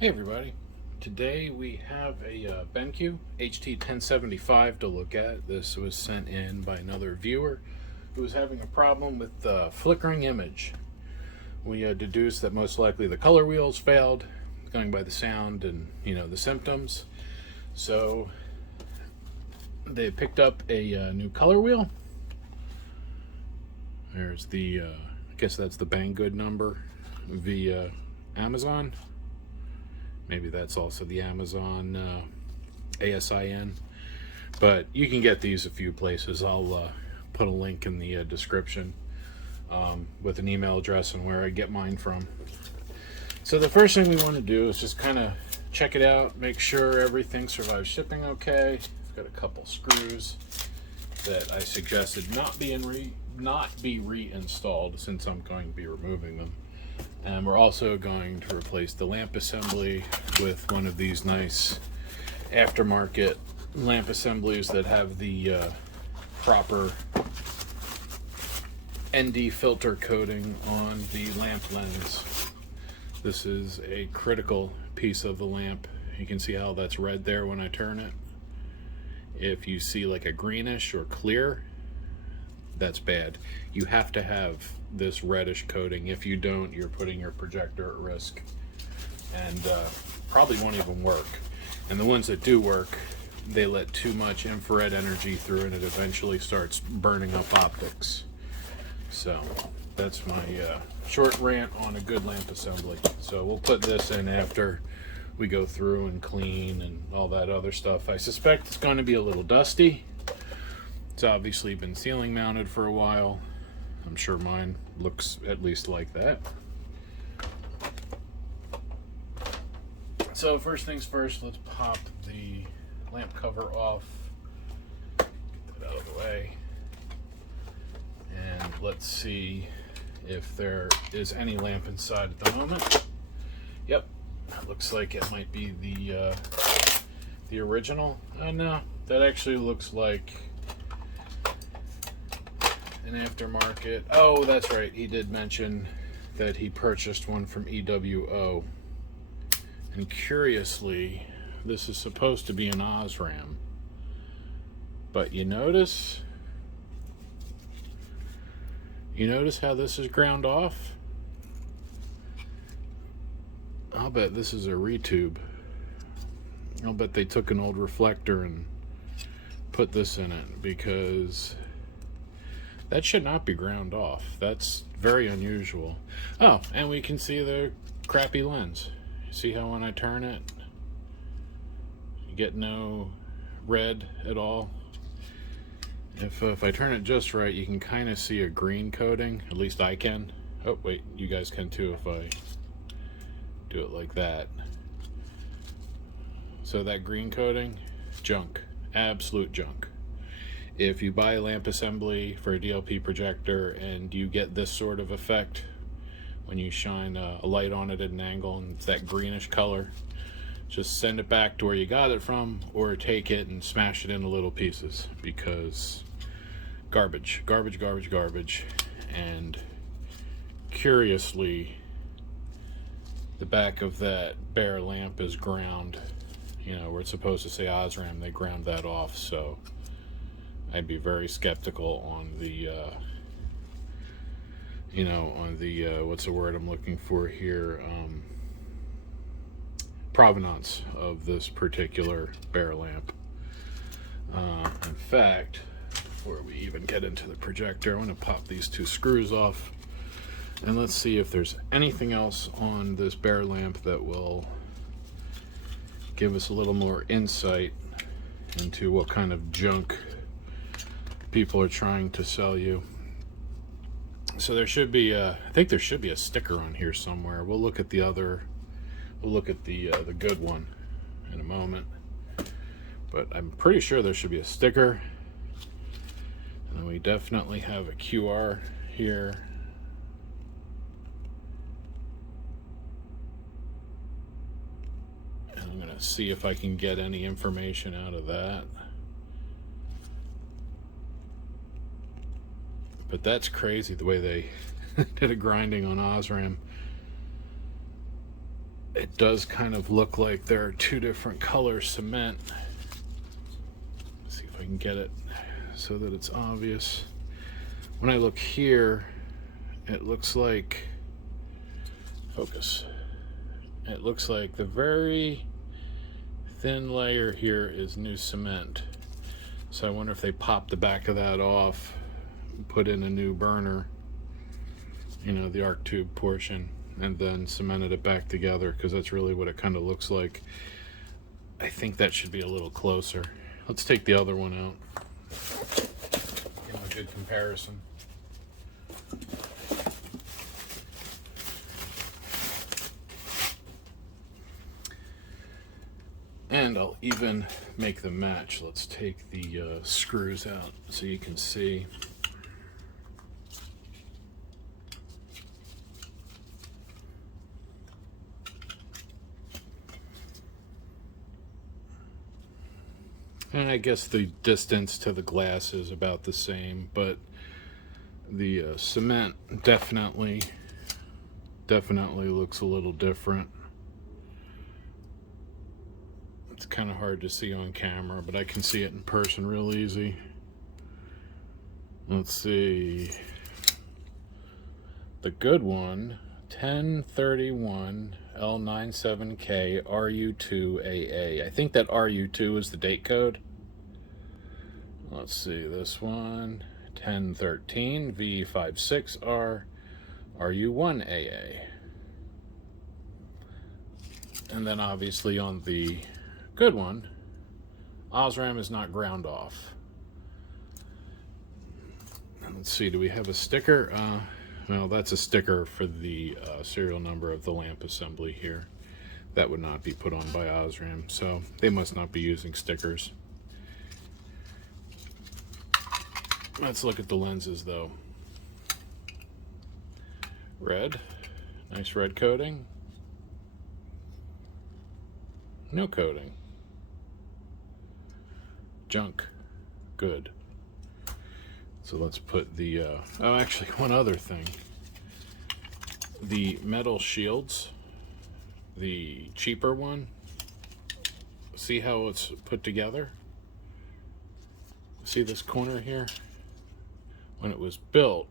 Hey everybody, today we have a BenQ HT1075 to look at. This was sent in by another viewer who was having a problem with the flickering image. We deduced that most likely the color wheels failed, going by the sound and the symptoms. So they picked up a new color wheel. There's the, I guess that's the Banggood number via Amazon. Maybe that's also the Amazon ASIN. But you can get these a few places. I'll put a link in the description with an email address and where I get mine from. So the first thing we want to do is just kind of check it out, make sure everything survives shipping okay. I've got a couple screws that I suggested not be reinstalled since I'm going to be removing them. And we're also going to replace the lamp assembly with one of these nice aftermarket lamp assemblies that have the proper ND filter coating on the lamp lens. This is a critical piece of the lamp. You can see how that's red there when I turn it. If you see like a greenish or clear, that's bad. You have to have this reddish coating. If you don't, you're putting your projector at risk and probably won't even work. And the ones that do work, they let too much infrared energy through and it eventually starts burning up optics. So that's my short rant on a good lamp assembly. So we'll put this in after we go through and clean and all that other stuff. I suspect it's going to be a little dusty. It's obviously been ceiling mounted for a while. I'm sure mine looks at least like that. So first things first, let's pop the lamp cover off. Get that out of the way. And let's see if there is any lamp inside at the moment. Yep, looks like it might be the original. No, that actually looks like an aftermarket. Oh, that's right. He did mention that he purchased one from EWO. And curiously, this is supposed to be an Osram. But you notice how this is ground off? I'll bet this is a retube. I'll bet they took an old reflector and put this in it, because that should not be ground off. That's very unusual. Oh, and we can see the crappy lens. See how when I turn it, you get no red at all? If I turn it just right, you can kind of see a green coating. At least I can. Oh, wait, you guys can too if I do it like that. So that green coating, junk. Absolute junk. If you buy a lamp assembly for a DLP projector and you get this sort of effect when you shine a light on it at an angle and it's that greenish color, just send it back to where you got it from, or take it and smash it into little pieces, because garbage. And curiously, the back of that bare lamp is ground, where it's supposed to say Osram, they ground that off. So I'd be very skeptical on the, what's the word I'm looking for here? Provenance of this particular bare lamp. In fact, before we even get into the projector, I'm going to pop these two screws off and let's see if there's anything else on this bare lamp that will give us a little more insight into what kind of junk people are trying to sell you. So there should be I think there should be a sticker on here somewhere. We'll look at the good one in a moment, but I'm pretty sure there should be a sticker. And then we definitely have a QR here. And I'm gonna see if I can get any information out of that. But that's crazy the way they did a grinding on Osram. it does kind of look like there are two different color cement. Let's see if I can get it so that it's obvious. When I look here, it looks like, focus, it looks like the very thin layer here is new cement. So I wonder if they popped the back of that off, put in a new burner, you know, the arc tube portion, and then cemented it back together, because that's really what it kind of looks like. I think that should be a little closer. Let's take the other one out. Give a good comparison. And I'll even make them match. Let's take the screws out so you can see. And I guess the distance to the glass is about the same, but the cement definitely looks a little different. It's kind of hard to see on camera, but I can see it in person real easy. Let's see. The good one, 1031 L97K RU2AA. I think that RU2 is the date code. Let's see, this one, 1013 V56R RU1AA. And then obviously on the good one, Osram is not ground off. And let's see, do we have a sticker? No, that's a sticker for the serial number of the lamp assembly here. That would not be put on by Osram, so they must not be using stickers. Let's look at the lenses though. Red, nice red coating. No coating. Junk, good. So let's put the, oh actually one other thing. The metal shields, the cheaper one, see how it's put together? See this corner here? When it was built,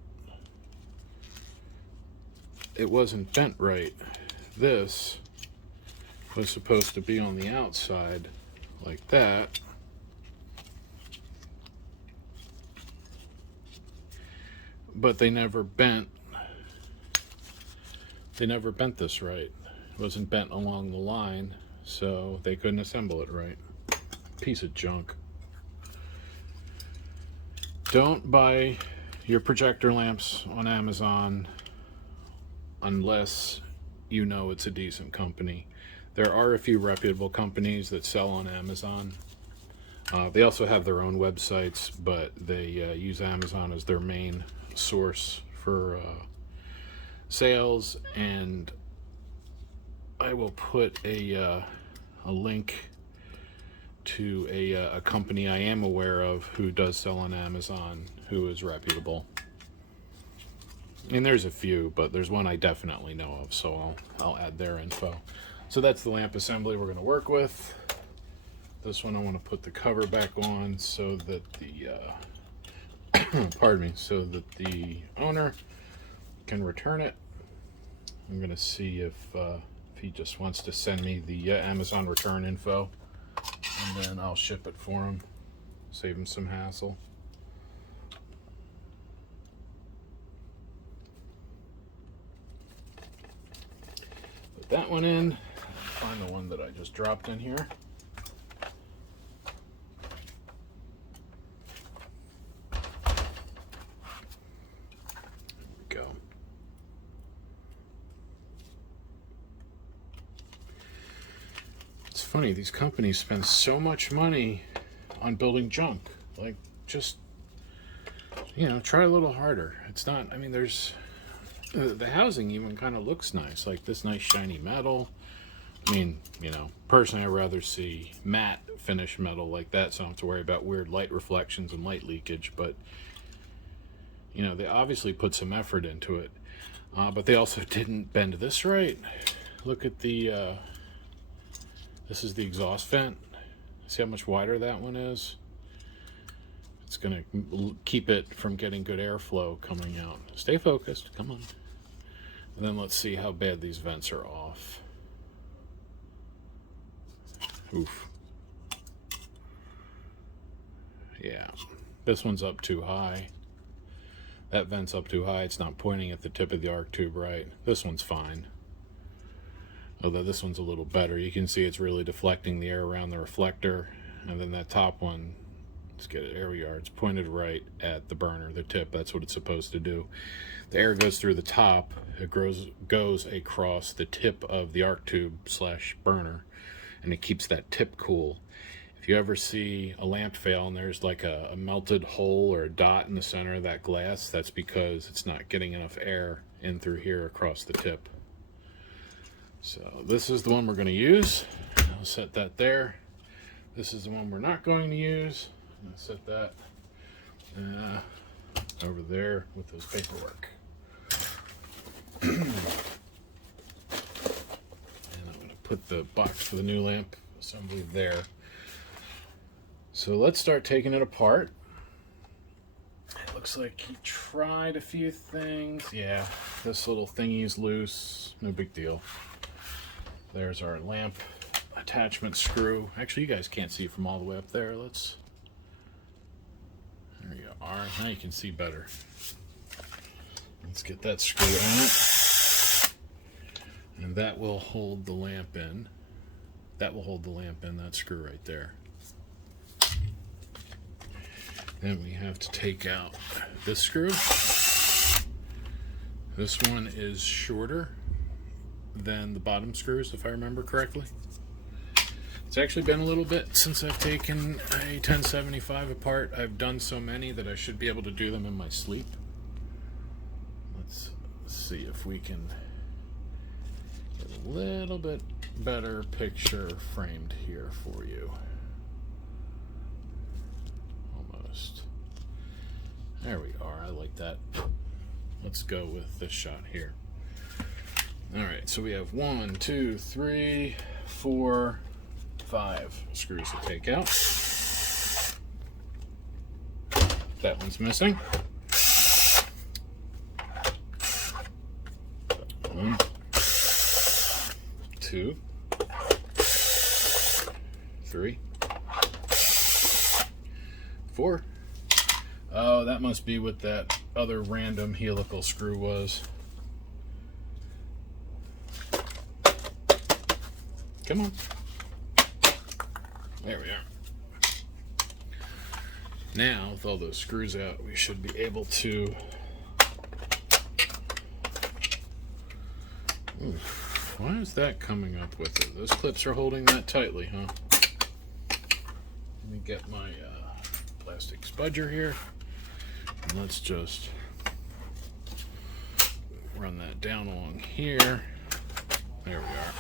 it wasn't bent right. This was supposed to be on the outside like that. But they never bent this right. It wasn't bent along the line, so they couldn't assemble it right. Piece of junk. Don't buy your projector lamps on Amazon unless you know it's a decent company. There are a few reputable companies that sell on Amazon. They also have their own websites, but they use Amazon as their main source for sales. And I will put a link to a company I am aware of who does sell on Amazon, who is reputable. And there's a few, but there's one I definitely know of, so I'll add their info. So that's the lamp assembly we're going to work with. This one I want to put the cover back on so that the pardon me, so that the owner can return it. I'm going to see if he just wants to send me the Amazon return info, and then I'll ship it for him, save him some hassle. Put that one in. Find the one that I just dropped in here. Go. It's funny, these companies spend so much money on building junk. Like, just, you know, try a little harder. It's not, I mean, there's, the housing even kind of looks nice, like this nice shiny metal. I mean, you know, personally I'd rather see matte finish metal like that, so I don't have to worry about weird light reflections and light leakage, but you know, they obviously put some effort into it. But they also didn't bend this right. look at the, this is the exhaust vent. See how much wider that one is? It's going to keep it from getting good airflow coming out. Stay focused, come on. And then let's see how bad these vents are off. Oof. Yeah, this one's up too high. That vent's up too high. It's not pointing at the tip of the arc tube right. This one's fine. Although this one's a little better. You can see it's really deflecting the air around the reflector. And then that top one, let's get it, there we are. It's pointed right at the burner, the tip. That's what it's supposed to do. The air goes through the top. It goes across the tip of the arc tube slash burner, and it keeps that tip cool. If you ever see a lamp fail and there's like a melted hole or a dot in the center of that glass, that's because it's not getting enough air in through here across the tip. So this is the one we're going to use. I'll set that there. This is the one we're not going to use. I'll set that over there with this paperwork. And I'm going to put the box for the new lamp assembly there. So let's start taking it apart. It looks like he tried a few things. Yeah, this little thingy's loose. No big deal. There's our lamp attachment screw. Actually, you guys can't see from all the way up there. There you are. Now you can see better. Let's get that screw out. And that will hold the lamp in. That will hold the lamp in, that screw right there. Then we have to take out this screw. This one is shorter than the bottom screws, if I remember correctly. It's actually been a little bit since I've taken a 1075 apart. I've done so many that I should be able to do them in my sleep. Let's see if we can get a little bit better picture framed here for you. There we are. I like that. Let's go with this shot here. Alright, so we have 1, 2, 3, 4, 5 screws to take out. That one's missing. 1, 2, 3, 4. Oh, that must be what that other random helical screw was. Come on. There we are. Now, with all those screws out, we should be able to... Ooh, why is that coming up with it? Those clips are holding that tightly, huh? Let me get my plastic spudger here. And let's just run that down along here. There we are.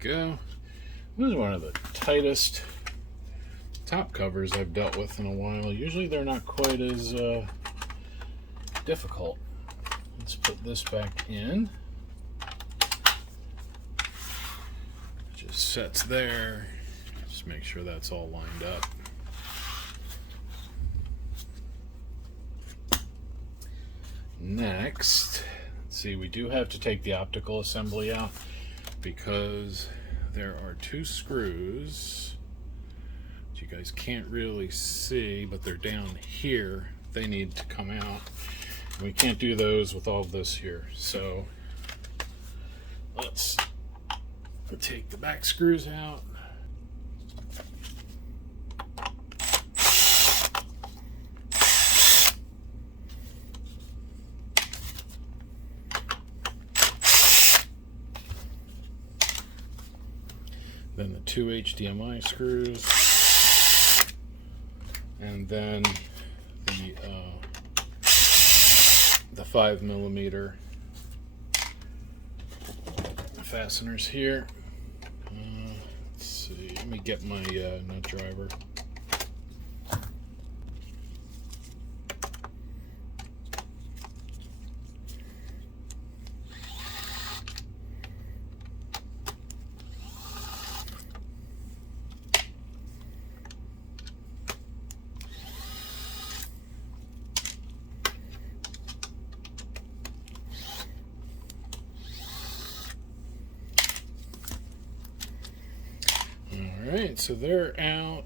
Go. This is one of the tightest top covers I've dealt with in a while. Usually they're not quite as difficult. Let's put this back in. Just sets there. Just make sure that's all lined up. Next, let's see, we do have to take the optical assembly out, because there are 2 screws that you guys can't really see, but they're down here. They need to come out. We can't do those with all of this here. So let's take the back screws out. Then the 2 HDMI screws. and then the 5mm fasteners here. Let's see, let me get my nut driver. Alright, so they're out.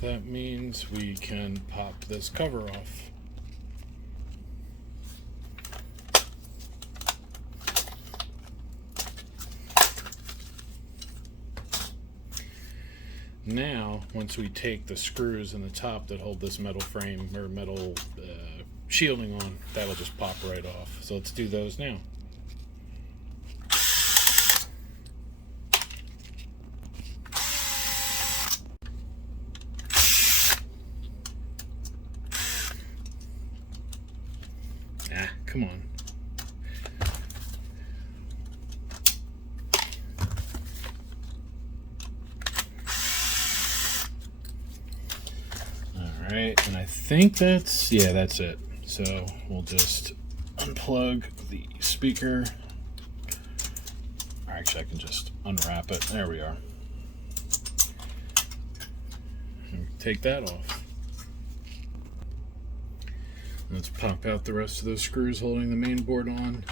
That means we can pop this cover off. Now, once we take the screws in the top that hold this metal frame or metal shielding on, that'll just pop right off. So let's do those now. Come on. Alright, and I think that's it. So we'll just unplug the speaker. Or actually, I can just unwrap it. There we are. And take that off. Let's pop out the rest of those screws holding the main board on.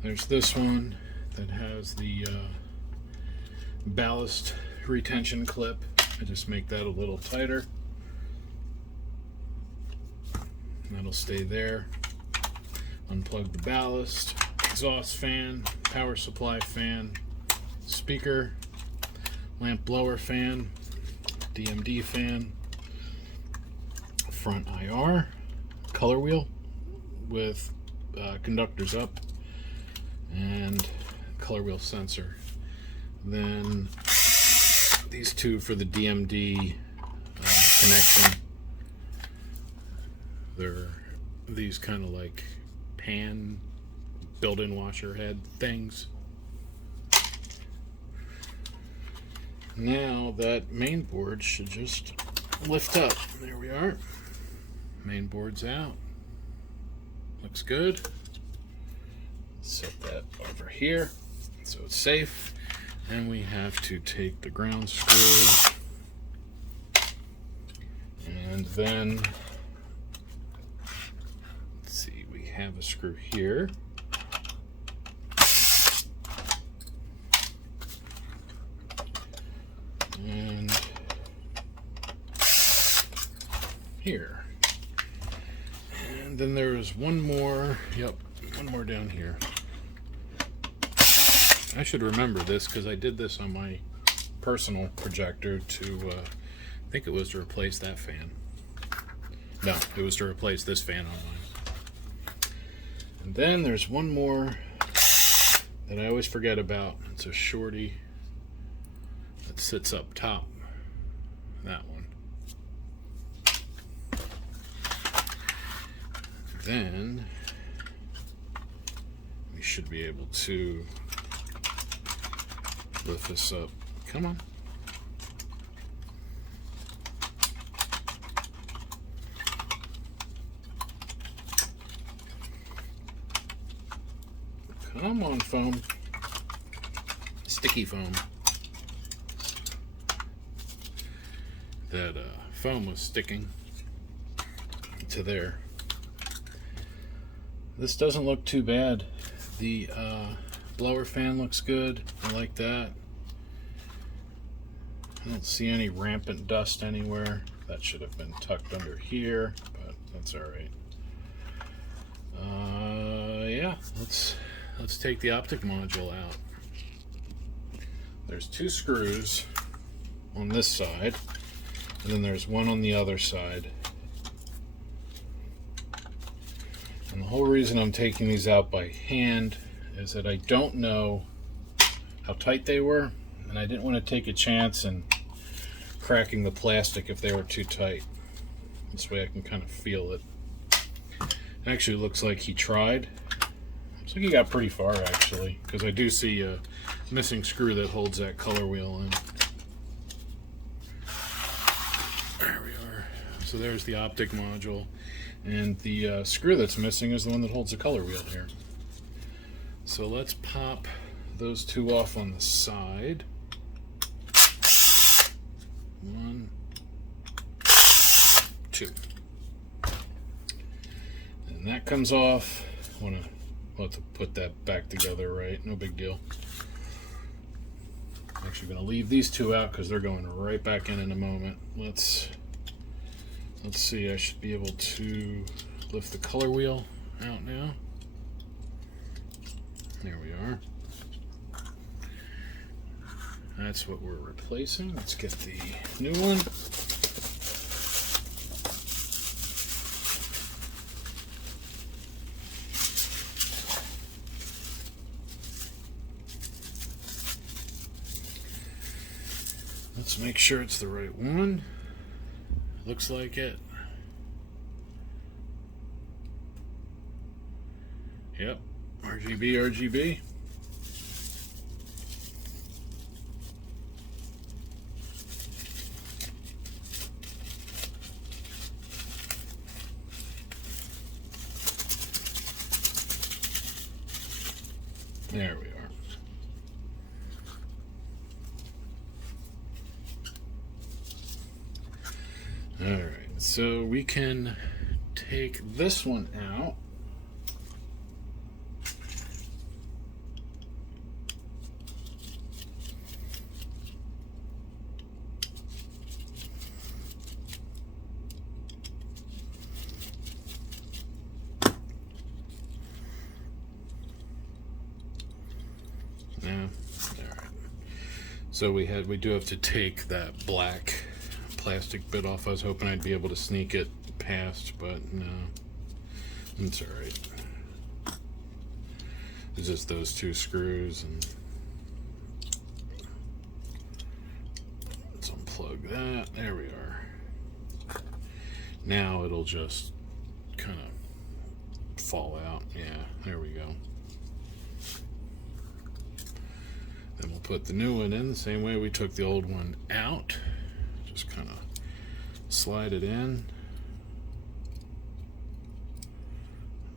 There's this one that has the ballast retention clip. I just make that a little tighter. That'll stay there. Unplug the ballast, exhaust fan, power supply fan, speaker, lamp blower fan, DMD fan, front IR, color wheel with conductors up, and color wheel sensor. Then these two for the DMD connection. They're these kind of like pan built-in washer head things. Now that main board should just lift up. There we are. Main board's out. Looks good. Set that over here so it's safe. And we have to take the ground screw and then let's see, we have a screw here. And here. And then there's one more, one more down here. I should remember this because I did this on my personal projector to, I think it was to replace that fan. No, it was to replace this fan on mine. And then there's one more that I always forget about. It's a shorty that sits up top. That one. Then we should be able to lift this up. Come on. Come on, foam. Sticky foam. That foam was sticking to there. This doesn't look too bad. The blower fan looks good. I like that. I don't see any rampant dust anywhere. That should have been tucked under here, but that's all right. Yeah, let's take the optic module out. There's two screws on this side, and then there's one on the other side. And the whole reason I'm taking these out by hand is that I don't know how tight they were, and I didn't want to take a chance in cracking the plastic if they were too tight. This way I can kind of feel it. Actually looks like he tried. Looks like he got pretty far actually, because I do see a missing screw that holds that color wheel in. There we are. So there's the optic module, and the screw that's missing is the one that holds the color wheel here. So let's pop those two off on the side. 1, 2. And that comes off. We'll have to put that back together, right? No big deal. I'm actually going to leave these two out because they're going right back in a moment. Let's see. I should be able to lift the color wheel out now. There we are. That's what we're replacing. Let's get the new one. Let's make sure it's the right one. Looks like it. Yep. RGB, RGB. There we are. All right, so we can take this one out. So we do have to take that black plastic bit off. I was hoping I'd be able to sneak it past, but no, it's all right. It's just those two screws, and let's unplug that. There we are. Now it'll just kind of fall out. Yeah, there we go. Then we'll put the new one in the same way we took the old one out. Just kind of slide it in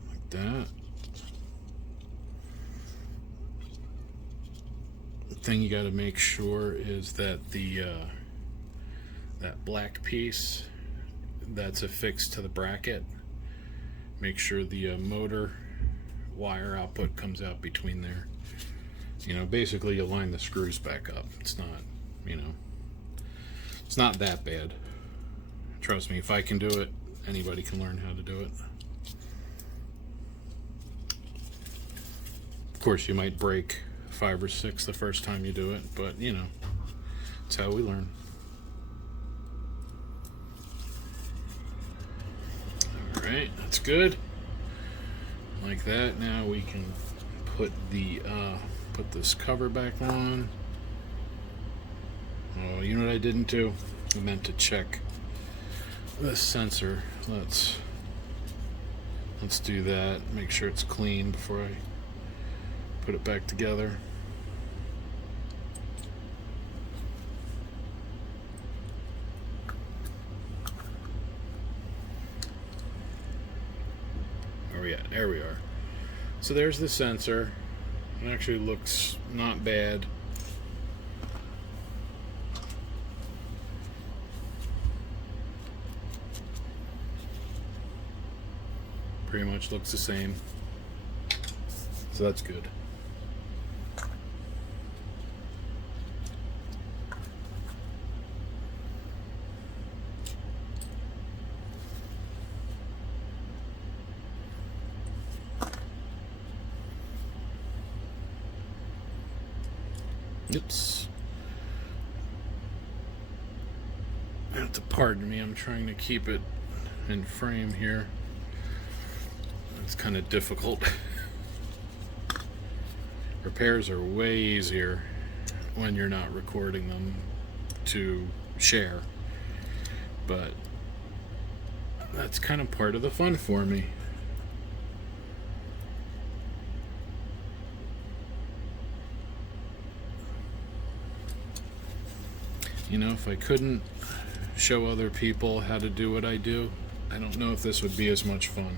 like that. The thing you got to make sure is that the that black piece that's affixed to the bracket, make sure the motor wire output comes out between there. You know, basically you line the screws back up. It's not, you know, it's not that bad. Trust me, if I can do it, anybody can learn how to do it. Of course, you might break 5 or 6 the first time you do it, but you know, it's how we learn. All right, that's good. Like that. Now we can put the put this cover back on. Oh, you know what I didn't do? I meant to check this sensor. Let's do that. Make sure it's clean before I put it back together. Where are we at? There we are. So there's the sensor. It actually looks not bad. Pretty much looks the same. So that's good. Oops. You have to pardon me, I'm trying to keep it in frame here. It's kind of difficult. Repairs are way easier when you're not recording them to share, but that's kind of part of the fun for me. You know, if I couldn't show other people how to do what I do, I don't know if this would be as much fun.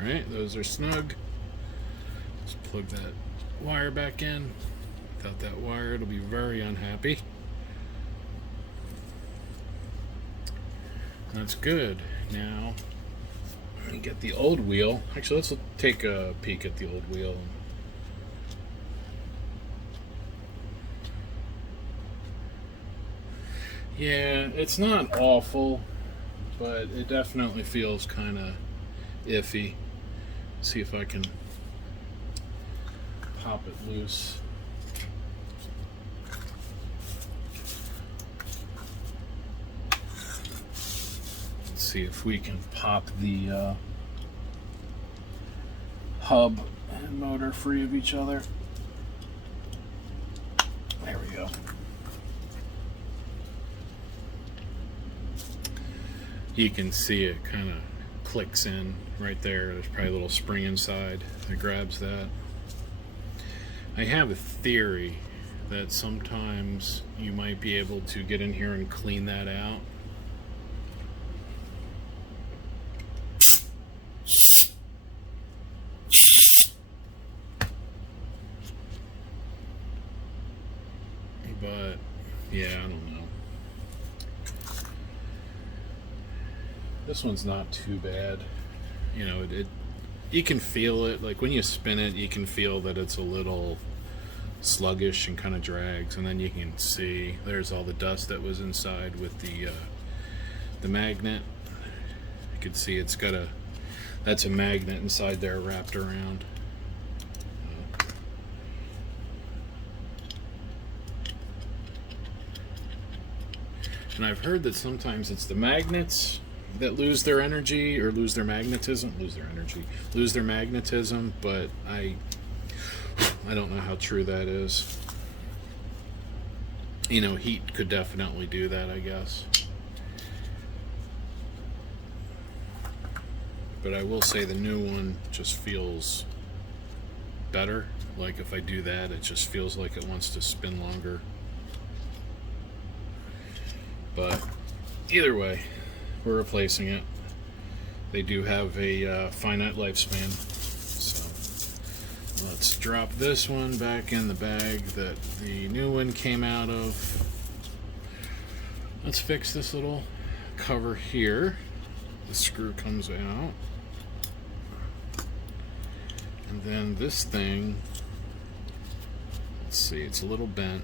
Alright, those are snug. Let's plug that wire back in. Without that wire, it'll be very unhappy. That's good. Now, let me get the old wheel. Actually, let's take a peek at the old wheel. Yeah, it's not awful, but it definitely feels kind of iffy. See if I can pop it loose. See if we can pop the hub and motor free of each other. There we go. You can see it kind of clicks in right there. There's probably a little spring inside that grabs that. I have a theory that sometimes you might be able to get in here and clean that out. But yeah, I don't know. This one's not too bad. You know, you can feel it. Like when you spin it, you can feel that it's a little sluggish and kind of drags, and then you can see there's all the dust that was inside with the magnet. You can see it's got that's a magnet inside there wrapped around. And I've heard that sometimes it's the magnets that lose their energy or lose their magnetism, but I don't know how true that is. You know, heat could definitely do that, I guess. But I will say the new one just feels better. Like if I do that, it just feels like it wants to spin longer. But either way, we're replacing it. They do have a finite lifespan. So let's drop this one back in the bag that the new one came out of. Let's fix this little cover here. The screw comes out. And then this thing, let's see, it's a little bent.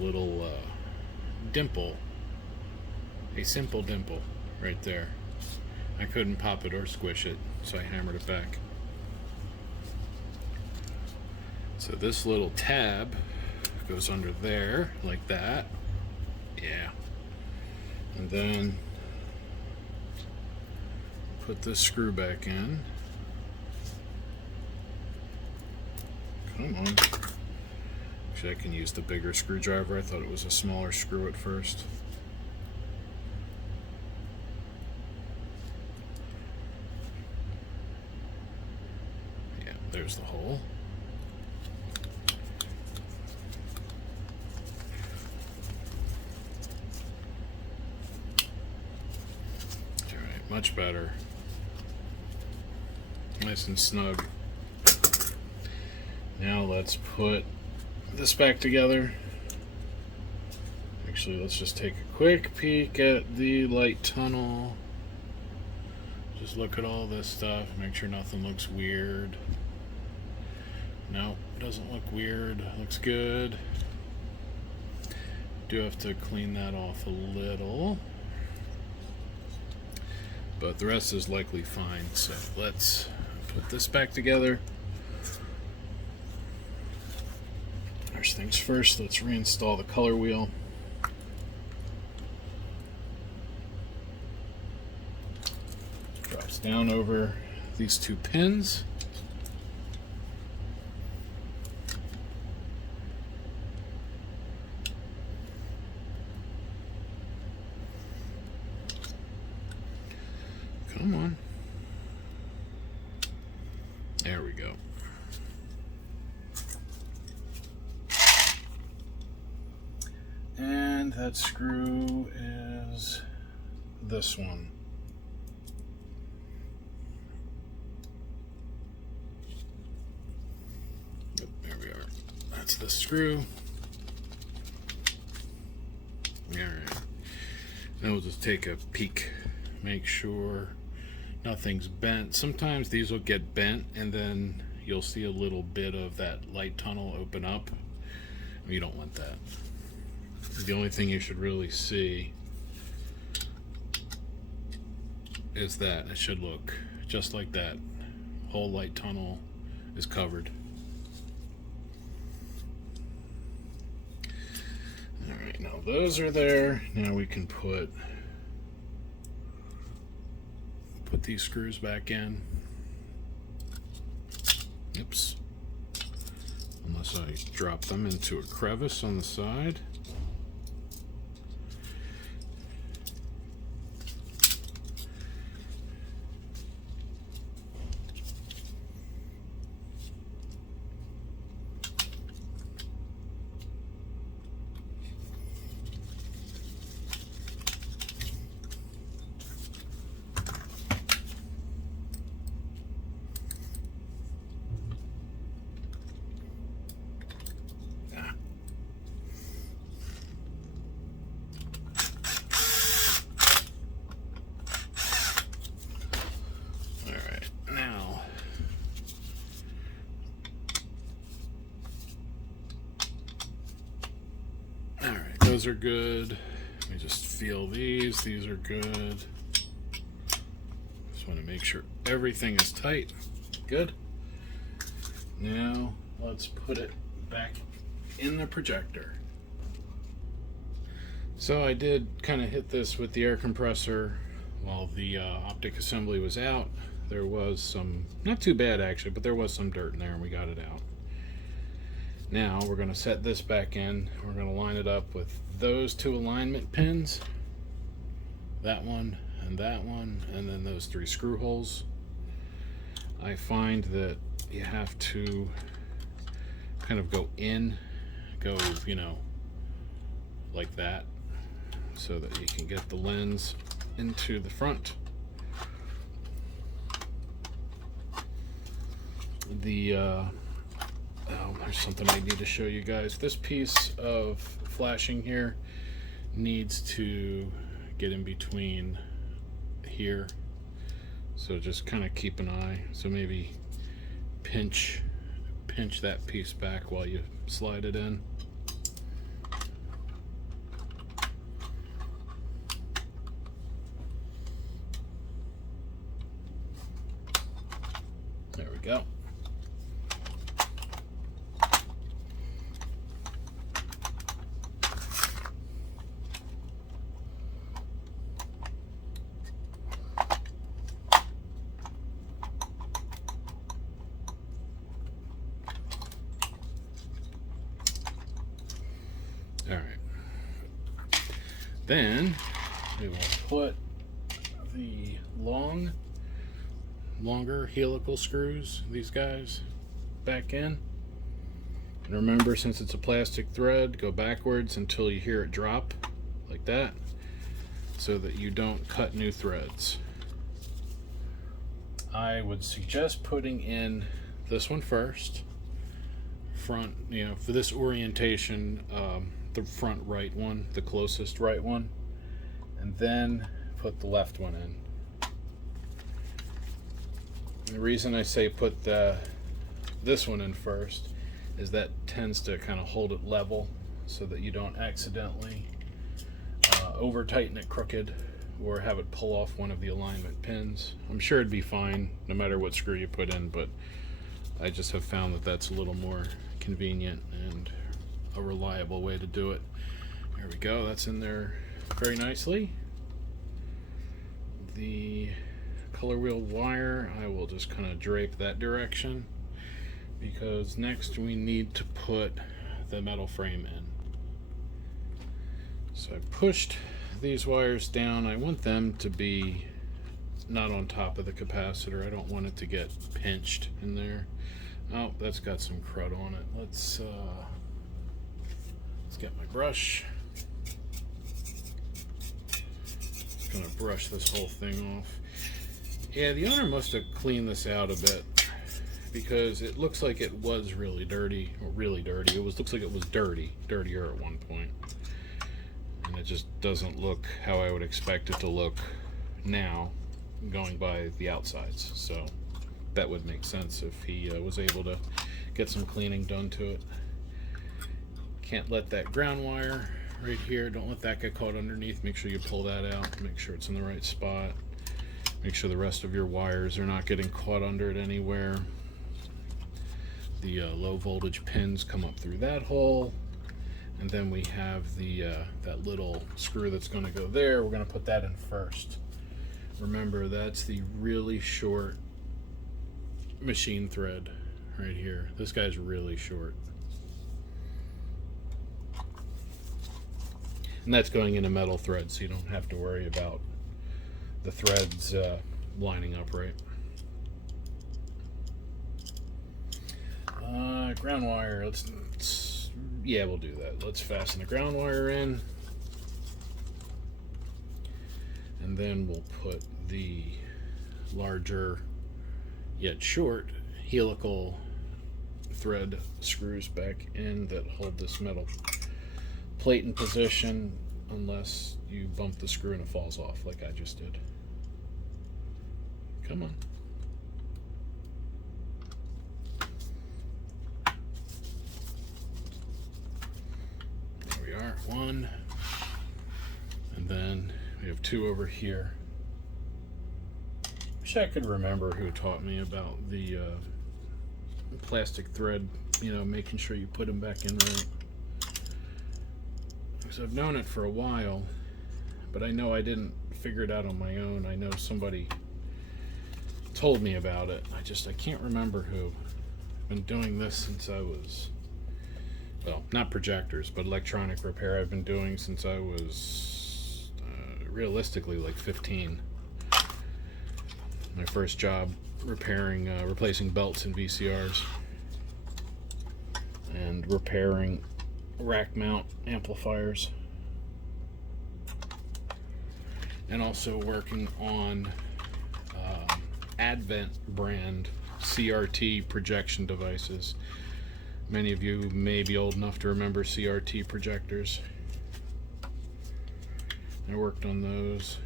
Little dimple, a simple dimple right there. I couldn't pop it or squish it, so I hammered it back. So this little tab goes under there like that. Yeah. And then put this screw back in. Come on. I can use the bigger screwdriver. I thought it was a smaller screw at first. Yeah, there's the hole. Alright, much better. Nice and snug. Now let's put this back together. Actually, let's just take a quick peek at the light tunnel. Just look at all this stuff, make sure nothing looks weird. No, doesn't look weird, looks good. Do have to clean that off a little, but the rest is likely fine. So let's put this back together. First things first, let's reinstall the color wheel. Drops down over these two pins. Come on. There we go. And that screw is this one. There we are. That's the screw. Alright. Now we'll just take a peek. Make sure nothing's bent. Sometimes these will get bent and then you'll see a little bit of that light tunnel open up. You don't want that. The only thing you should really see is that it should look just like that. Whole light tunnel is covered. Alright, now those are there. Now we can put these screws back in. Oops. Unless I drop them into a crevice on the side. Those are good. Let me just feel these. These are good. Just want to make sure everything is tight. Good. Now let's put it back in the projector. So I did kind of hit this with the air compressor while the optic assembly was out. There was some, not too bad actually, but there was some dirt in there and we got it out. Now we're going to set this back in. We're going to line it up with those two alignment pins, that one, and then those three screw holes. I find that you have to kind of go in, you know, like that, so that you can get the lens into the front. Oh, there's something I need to show you guys. This piece of flashing here needs to get in between here. So just kind of keep an eye. So maybe pinch that piece back while you slide it in. There we go. All right. Then we will put the longer helical screws, these guys, back in. And remember, since it's a plastic thread, go backwards until you hear it drop, like that, so that you don't cut new threads. I would suggest putting in this one first. Front, you know, for this orientation, the front right one, the closest right one, and then put the left one in. And the reason I say put this one in first is that tends to kind of hold it level so that you don't accidentally over tighten it crooked or have it pull off one of the alignment pins. I'm sure it'd be fine no matter what screw you put in, but I just have found that that's a little more convenient and a reliable way to do it. There we go, that's in there very nicely. The color wheel wire, I will just kind of drape that direction, because next we need to put the metal frame in. So I pushed these wires down. I want them to be not on top of the capacitor. I don't want it to get pinched in there. Oh, that's got some crud on it. Let's get my brush. Just gonna brush this whole thing off. Yeah, the owner must have cleaned this out a bit, because it looks like it was really dirty, or really dirty. Looks like it was dirtier at one point. And it just doesn't look how I would expect it to look now, going by the outsides. So that would make sense if he was able to get some cleaning done to it. Can't let that ground wire right here, don't let that get caught underneath. Make sure you pull that out, make sure it's in the right spot. Make sure the rest of your wires are not getting caught under it anywhere. The low voltage pins come up through that hole, and then we have the that little screw that's going to go there. We're going to put that in first. Remember, that's the really short machine thread right here. This guy's really short, and that's going in a metal thread, so you don't have to worry about the threads lining up right. Ground wire, yeah, we'll do that. Let's fasten the ground wire in, and then we'll put the larger yet short helical thread screws back in that hold this metal plate in position, unless you bump the screw and it falls off like I just did. Come on. There we are, one. And then we have two over here. Wish I could remember who taught me about the plastic thread, you know, making sure you put them back in right. Because I've known it for a while, but I know I didn't figure it out on my own. I know somebody told me about it. I can't remember who. I've been doing this since I was, well, not projectors, but electronic repair I've been doing since I was realistically like 15. My first job repairing, replacing belts in VCRs and repairing rack mount amplifiers, and also working on Advent brand CRT projection devices. Many of you may be old enough to remember CRT projectors. I worked on those,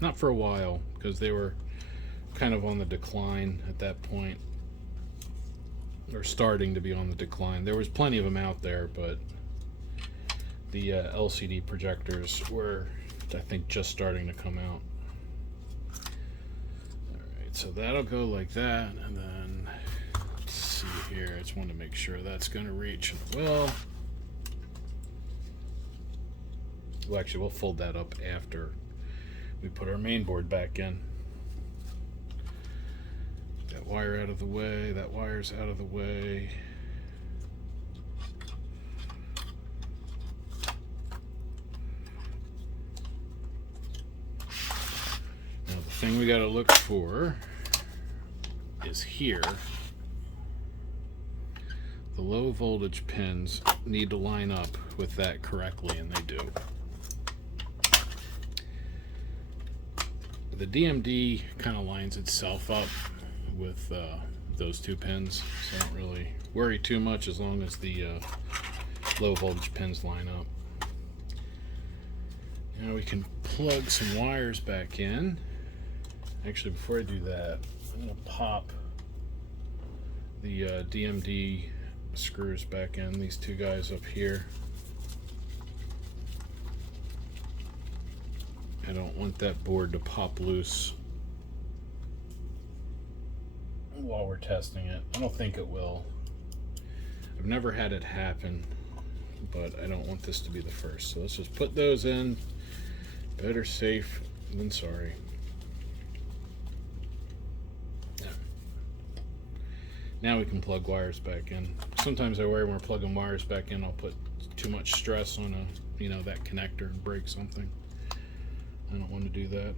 not for a while, because they were kind of on the decline at that point. They're starting to be on the decline. There was plenty of them out there, but the LCD projectors were, I think, just starting to come out. Alright, so that'll go like that, and then let's see here. I just want to make sure that's going to reach. Well, actually, we'll fold that up after we put our mainboard back in. That wire out of the way, that wire's out of the way. Now the thing we gotta look for is here. The low voltage pins need to line up with that correctly, and they do. The DMD kind of lines itself up with those two pins, so I don't really worry too much as long as the low voltage pins line up. Now we can plug some wires back in. Actually, before I do that, I'm going to pop the DMD screws back in, these two guys up here. I don't want that board to pop loose while we're testing it. I don't think it will. I've never had it happen, but I don't want this to be the first. So let's just put those in. Better safe than sorry. Now we can plug wires back in. Sometimes I worry when we're plugging wires back in, I'll put too much stress on that connector and break something. I don't want to do that.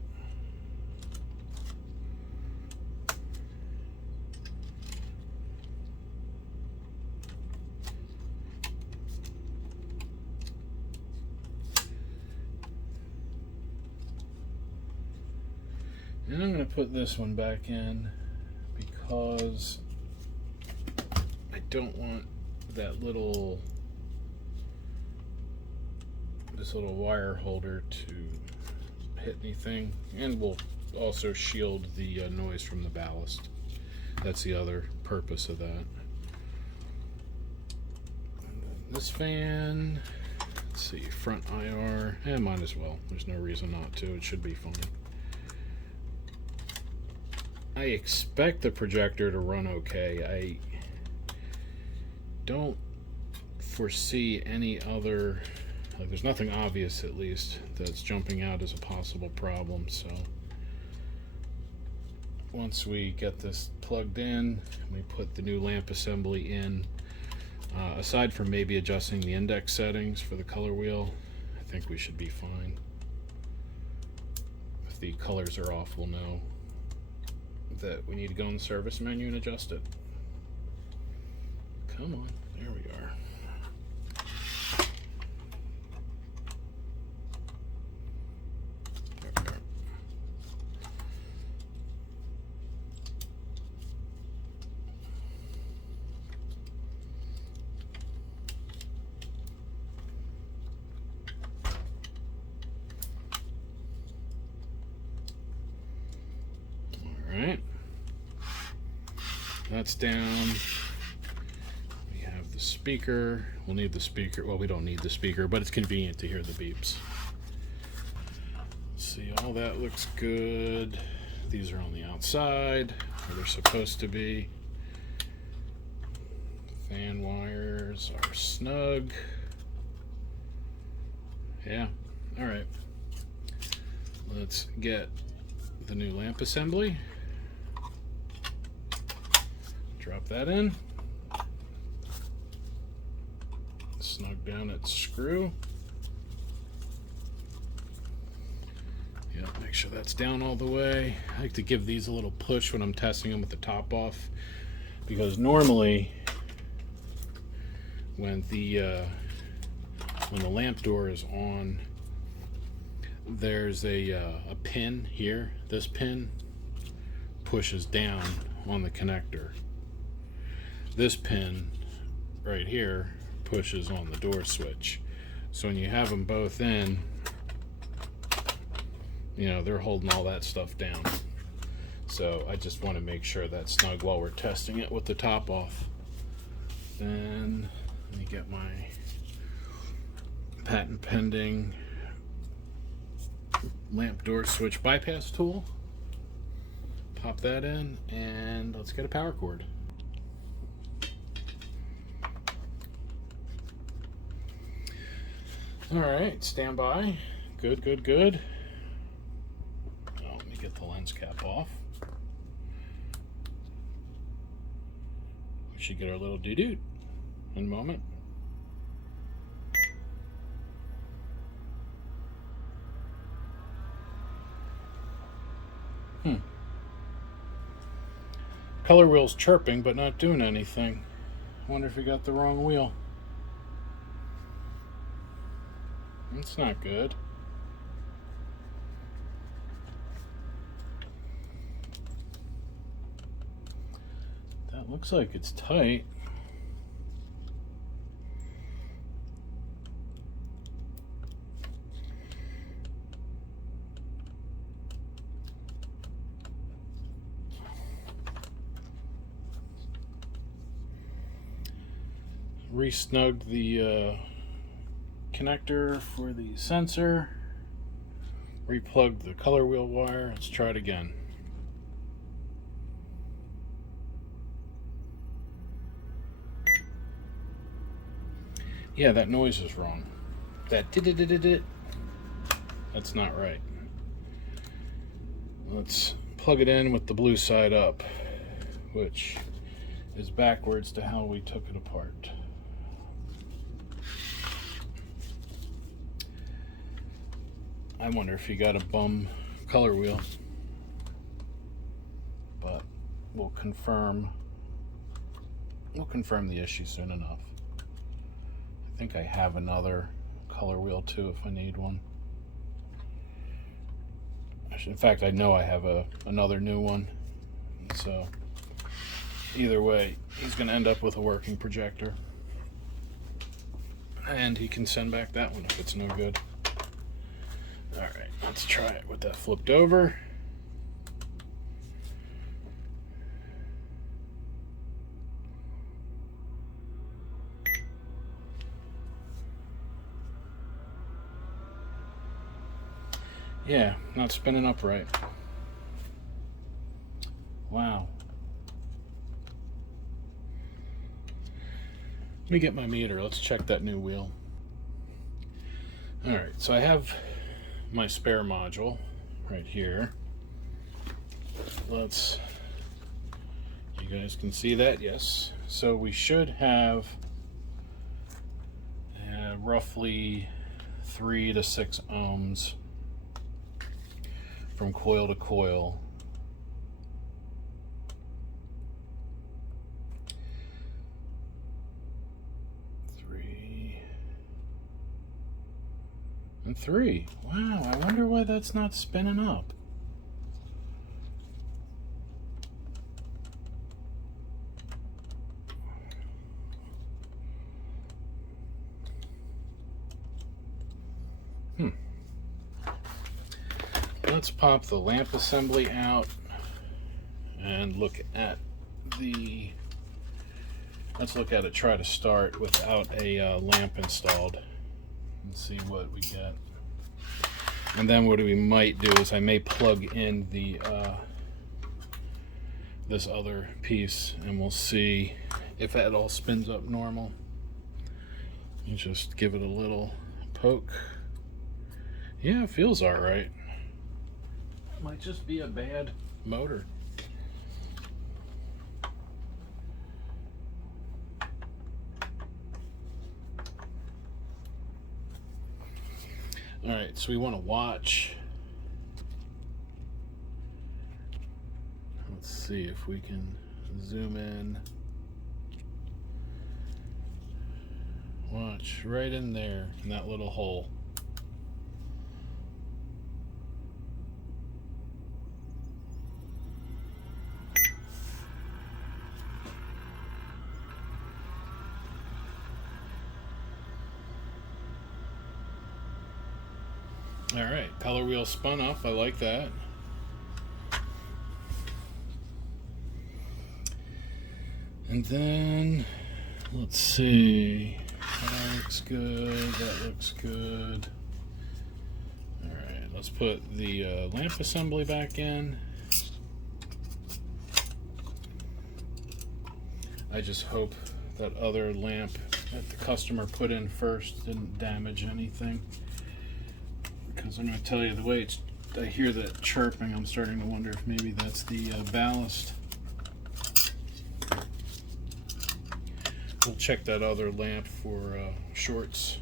And I'm going to put this one back in because I don't want that little wire holder to hit anything, and we'll also shield the noise from the ballast. That's the other purpose of that. And this fan, let's see, front IR, might as well. There's no reason not to. It should be fine. I expect the projector to run okay. I don't foresee any other, there's nothing obvious at least that's jumping out as a possible problem. So once we get this plugged in, we put the new lamp assembly in, aside from maybe adjusting the index settings for the color wheel, I think we should be fine. If the colors are off, we'll know that we need to go in the service menu and adjust it. Come on, there we are. There we are. All right. That's down. We have the speaker. We'll need the speaker. Well, we don't need the speaker, but it's convenient to hear the beeps. Let's see, all that looks good. These are on the outside where they're supposed to be. Fan wires are snug. Yeah, all right. Let's get the new lamp assembly. Drop that in. Snug down its screw. Yeah, make sure that's down all the way. I like to give these a little push when I'm testing them with the top off, because normally when the lamp door is on, there's a pin here. This pin pushes down on the connector. This pin right here pushes on the door switch. So when you have them both in, they're holding all that stuff down. So I just want to make sure that's snug while we're testing it with the top off. Then let me get my patent pending lamp door switch bypass tool. Pop that in, and let's get a power cord. All right, stand by. Good, good, good. Oh, let me get the lens cap off. We should get our little doo-doo in a moment. Color wheel's chirping, but not doing anything. I wonder if we got the wrong wheel. That's not good. That looks like it's tight. Re-snugged the connector for the sensor, replugged the color wheel wire. Let's try it again. Yeah, that noise is wrong. That did. That's not right. Let's plug it in with the blue side up, which is backwards to how we took it apart. I wonder if you got a bum color wheel, but we'll confirm the issue soon enough. I think I have another color wheel too if I need one. In fact, I know I have another new one. So either way, he's going to end up with a working projector. And he can send back that one if it's no good. Alright, let's try it with that flipped over. Yeah, not spinning up right. Wow. Let me get my meter. Let's check that new wheel. Alright, so I have my spare module right here. You guys can see that? Yes. So we should have roughly 3 to 6 ohms from coil to coil. And 3. Wow, I wonder why that's not spinning up. Let's pop the lamp assembly out and look at let's look at it, try to start without a lamp installed and see what we get. And then what we might do is I may plug in the this other piece and we'll see if that all spins up normal. You just give it a little poke. Yeah, it feels all right. Might just be a bad motor. All right, so we want to watch. Let's see if we can zoom in. Watch right in there, in that little hole. All right, color wheel spun up. I like that. And then let's see. That looks good. That looks good. All right, let's put the lamp assembly back in. I just hope that other lamp that the customer put in first didn't damage anything. Because I'm going to tell you, the way I hear that chirping, I'm starting to wonder if maybe that's the ballast. We'll check that other lamp for shorts.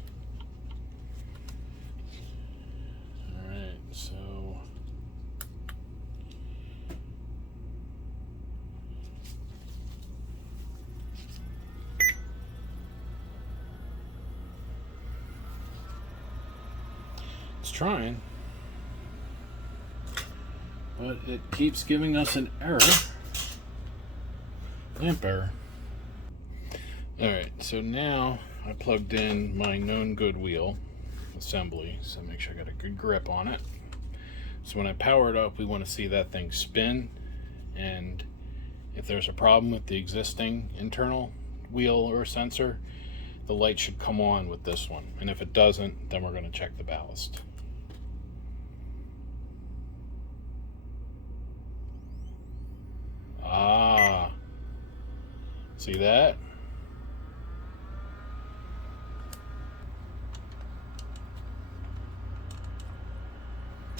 Alright, so it's trying, but it keeps giving us an error. Lamp error. Alright, so now I plugged in my known good wheel assembly, so make sure I got a good grip on it. So when I power it up, we want to see that thing spin, and if there's a problem with the existing internal wheel or sensor, the light should come on with this one, and if it doesn't, then we're going to check the ballast. Ah, see that?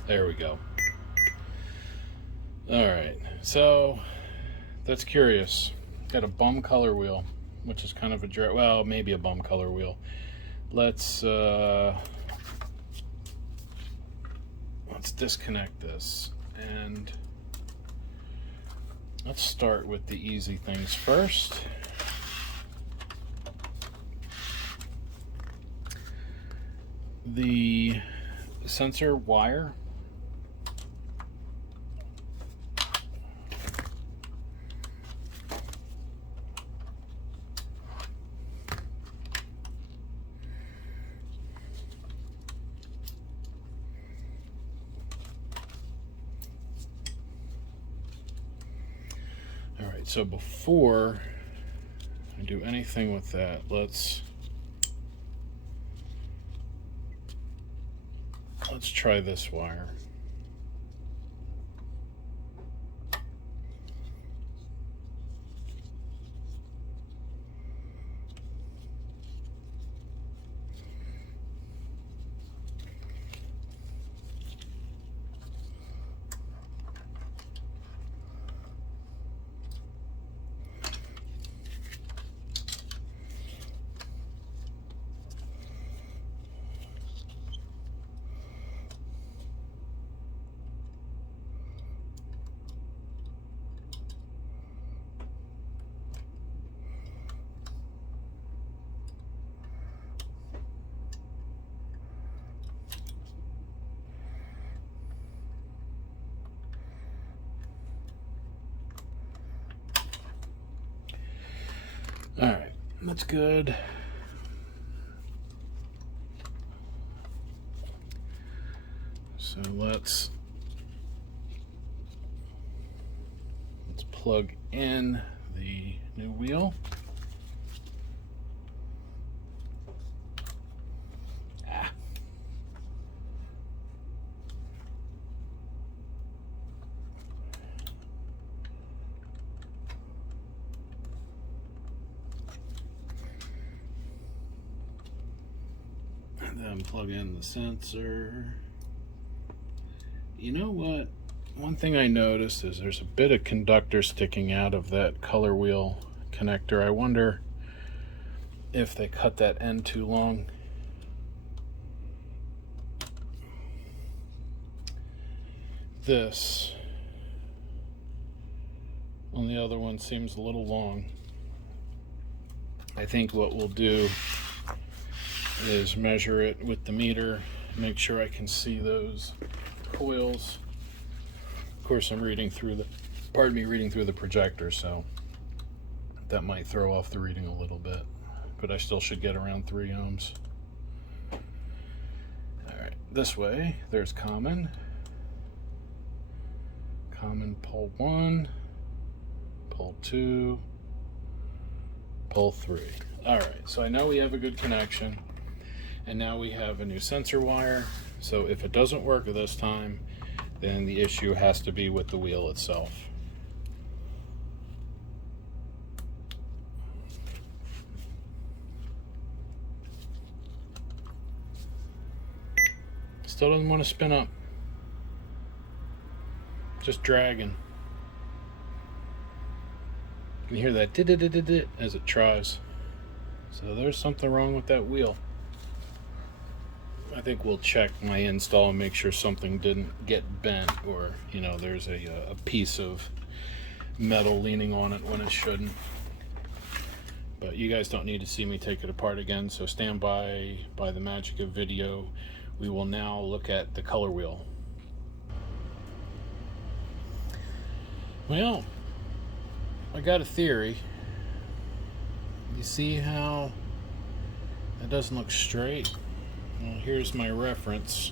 There we go. Alright, so that's curious. Got a bum color wheel, which is kind of a well, maybe a bum color wheel. Let's disconnect this, and let's start with the easy things first. The sensor wire. All right, so before I do anything with that, let's try this wire. All right, that's good. So let's plug in the new wheel. Then plug in the sensor. You know what? One thing I noticed is there's a bit of conductor sticking out of that color wheel connector. I wonder if they cut that end too long. This on the other one seems a little long. I think what we'll do is measure it with the meter, make sure I can see those coils. Of course, I'm reading through the projector, so that might throw off the reading a little bit, but I still should get around 3 ohms. All right, this way, there's common pole 1, pole 2, pole 3. All right, so I know we have a good connection. And now we have a new sensor wire, so if it doesn't work this time, then the issue has to be with the wheel itself. Still doesn't want to spin up. Just dragging. You can hear that dit-dit-dit-dit as it tries. So there's something wrong with that wheel. I think we'll check my install and make sure something didn't get bent, or there's a piece of metal leaning on it when it shouldn't. But you guys don't need to see me take it apart again, so stand by the magic of video. We will now look at the color wheel. Well, I got a theory. You see how it doesn't look straight? Well, here's my reference,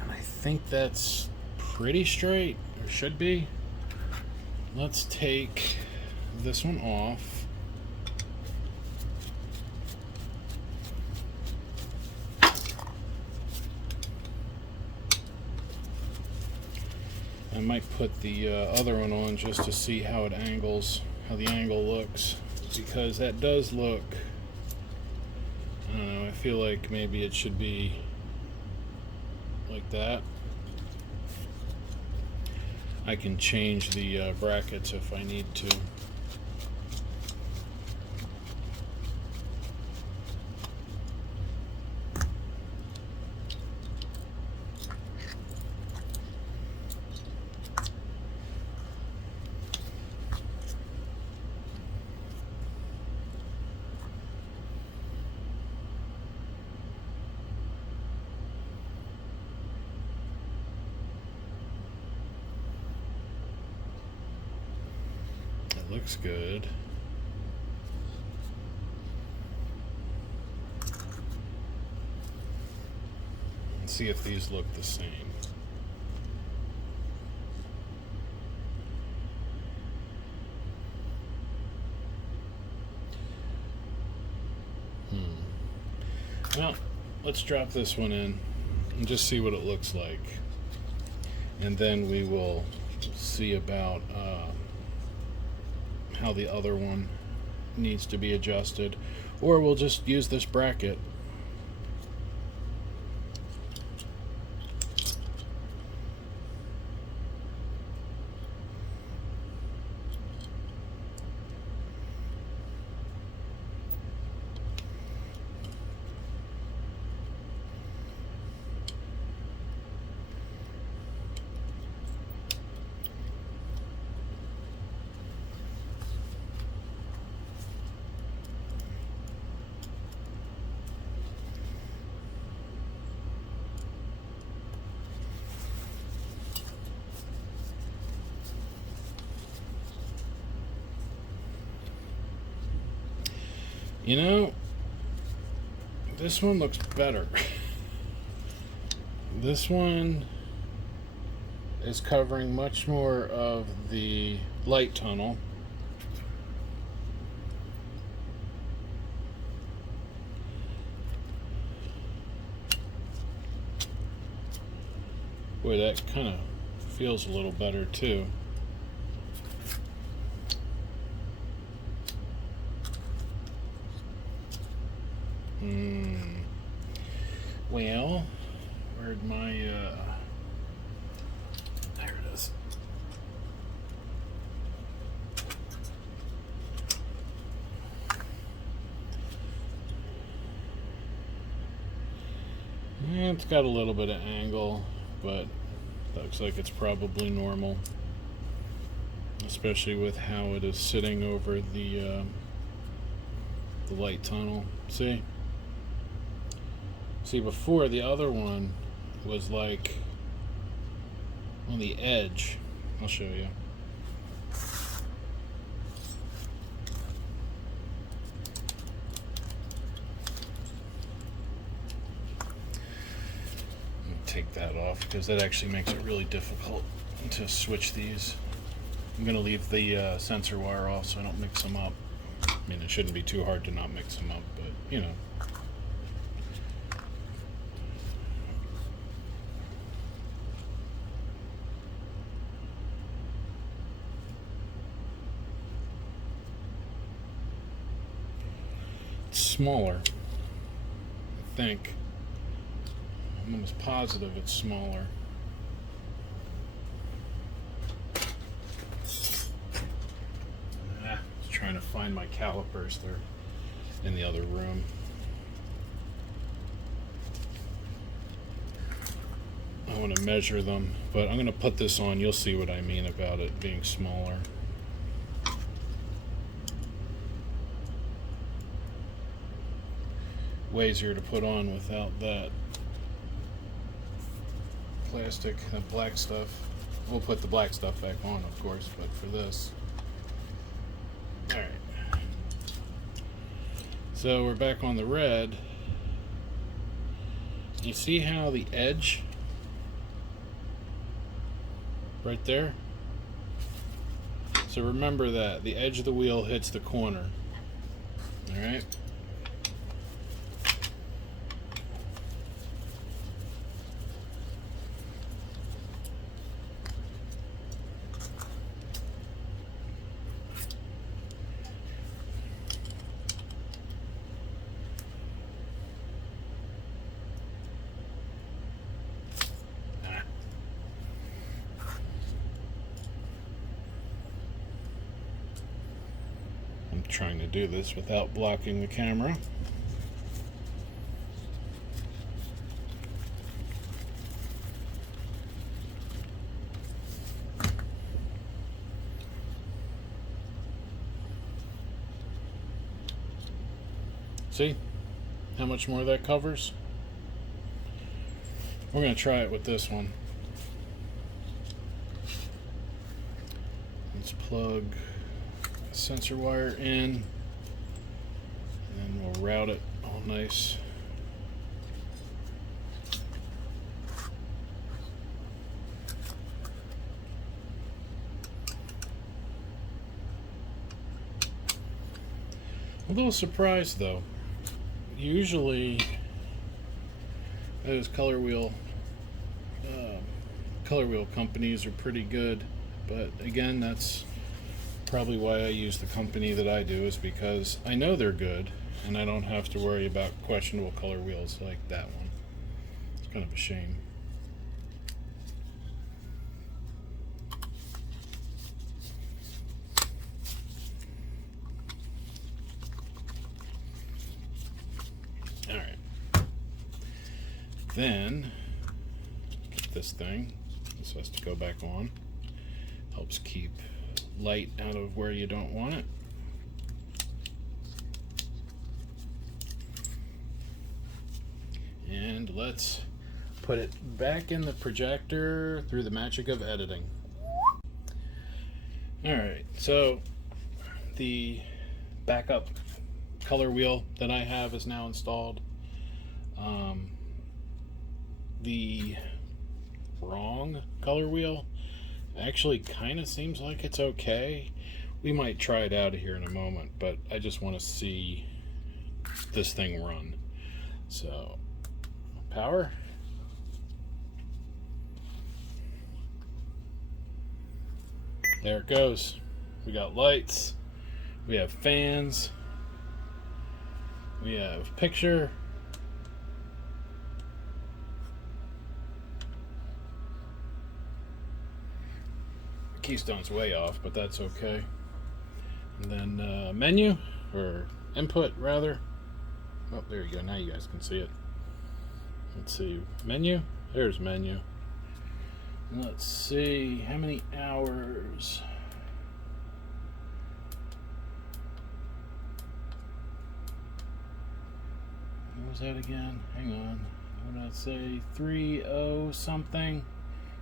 and I think that's pretty straight, or should be. Let's take this one off. I might put the other one on just to see how it angles, how the angle looks, because that does look, I don't know, I feel like maybe it should be like that. I can change the brackets if I need to. Looks good. Let's see if these look the same. Well, let's drop this one in and just see what it looks like. And then we will see about how the other one needs to be adjusted, or we'll just use this bracket. You know, this one looks better. This one is covering much more of the light tunnel. Boy, that kind of feels a little better too. Well, where'd my, there it is. It's got a little bit of angle, but looks like it's probably normal, especially with how it is sitting over the light tunnel. See, before the other one was like on the edge. I'll show you. Take that off because that actually makes it really difficult to switch these. I'm going to leave the sensor wire off so I don't mix them up. I mean, it shouldn't be too hard to not mix them up, but you know. It's smaller, I think. I'm almost positive it's smaller. I was trying to find my calipers. They're in the other room. I want to measure them, but I'm going to put this on. You'll see what I mean about it being smaller. Way easier to put on without that plastic, the black stuff. We'll put the black stuff back on, of course, but for this. Alright. So we're back on the red. You see how the edge right there? So remember that the edge of the wheel hits the corner. Alright? trying to do this without blocking the camera. See how much more that covers? We're going to try it with this one. Let's plug a sensor wire in, and we'll route it all nice. A little surprised though. Usually those color wheel companies are pretty good, but again, that's probably why I use the company that I do, is because I know they're good and I don't have to worry about questionable color wheels like that one. It's kind of a shame. Then get this thing. This has to go back on. Helps keep light out of where you don't want it. And let's put it back in the projector through the magic of editing. Alright, so the backup color wheel that I have is now installed. The wrong color wheel actually kind of seems like it's okay. We might try it out of here in a moment, but I just want to see this thing run. So, power. There it goes. We got lights, we have fans, we have picture. Keystone's way off, but that's okay. And then menu, or input rather. Oh, there you go. Now you guys can see it. Let's see. Menu. There's menu. And let's see how many hours. What was that again? Hang on. What did I say? 30 something.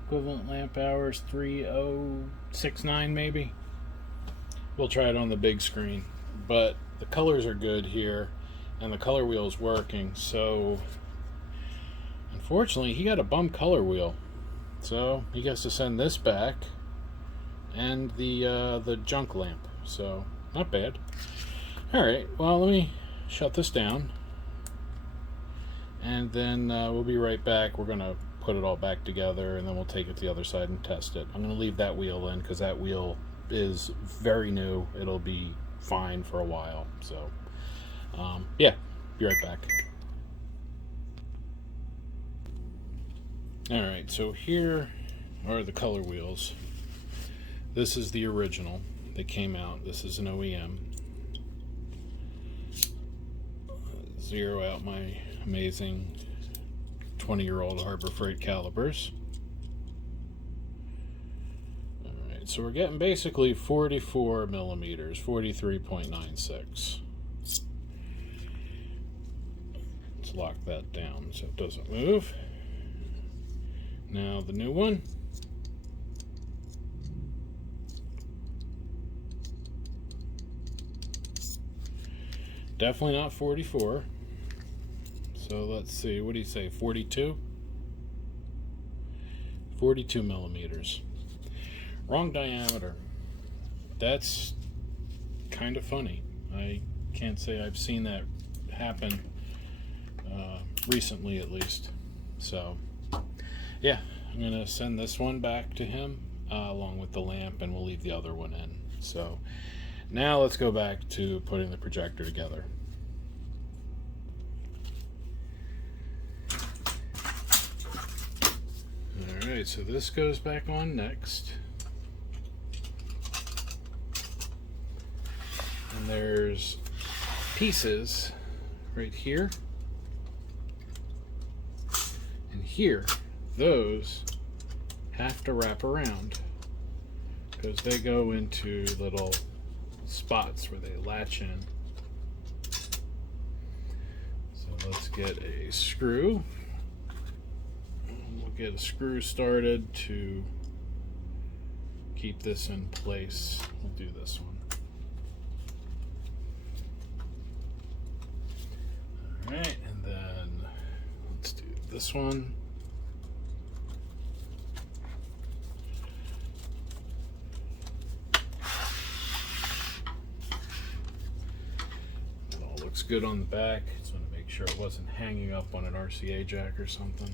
Equivalent lamp hours 3069 maybe. We'll try it on the big screen, but the colors are good here and the color wheel is working. So unfortunately he got a bum color wheel, so he gets to send this back and the junk lamp. So not bad. All right, well, let me shut this down and then we'll be right back. We're gonna put it all back together and then we'll take it to the other side and test it. I'm going to leave that wheel in because that wheel is very new. It'll be fine for a while. So yeah, be right back. Alright, so here are the color wheels. This is the original that came out. This is an OEM. Zero out my amazing 20-year-old Harbor Freight calipers. Alright, so we're getting basically 44 millimeters, 43.96. Let's lock that down so it doesn't move. Now the new one. Definitely not 44. So let's see, what do you say, 42? 42 millimeters. Wrong diameter. That's kind of funny. I can't say I've seen that happen recently, at least. So yeah, I'm gonna send this one back to him along with the lamp, and we'll leave the other one in. So now let's go back to putting the projector together. Alright, so this goes back on next. And And there's pieces right here and here. Those have to wrap around because they go into little spots where they latch in. So let's get a screw. We'll get a screw started to keep this in place. We'll do this one. Alright, and then let's do this one. It all looks good on the back. Just want to make sure it wasn't hanging up on an RCA jack or something.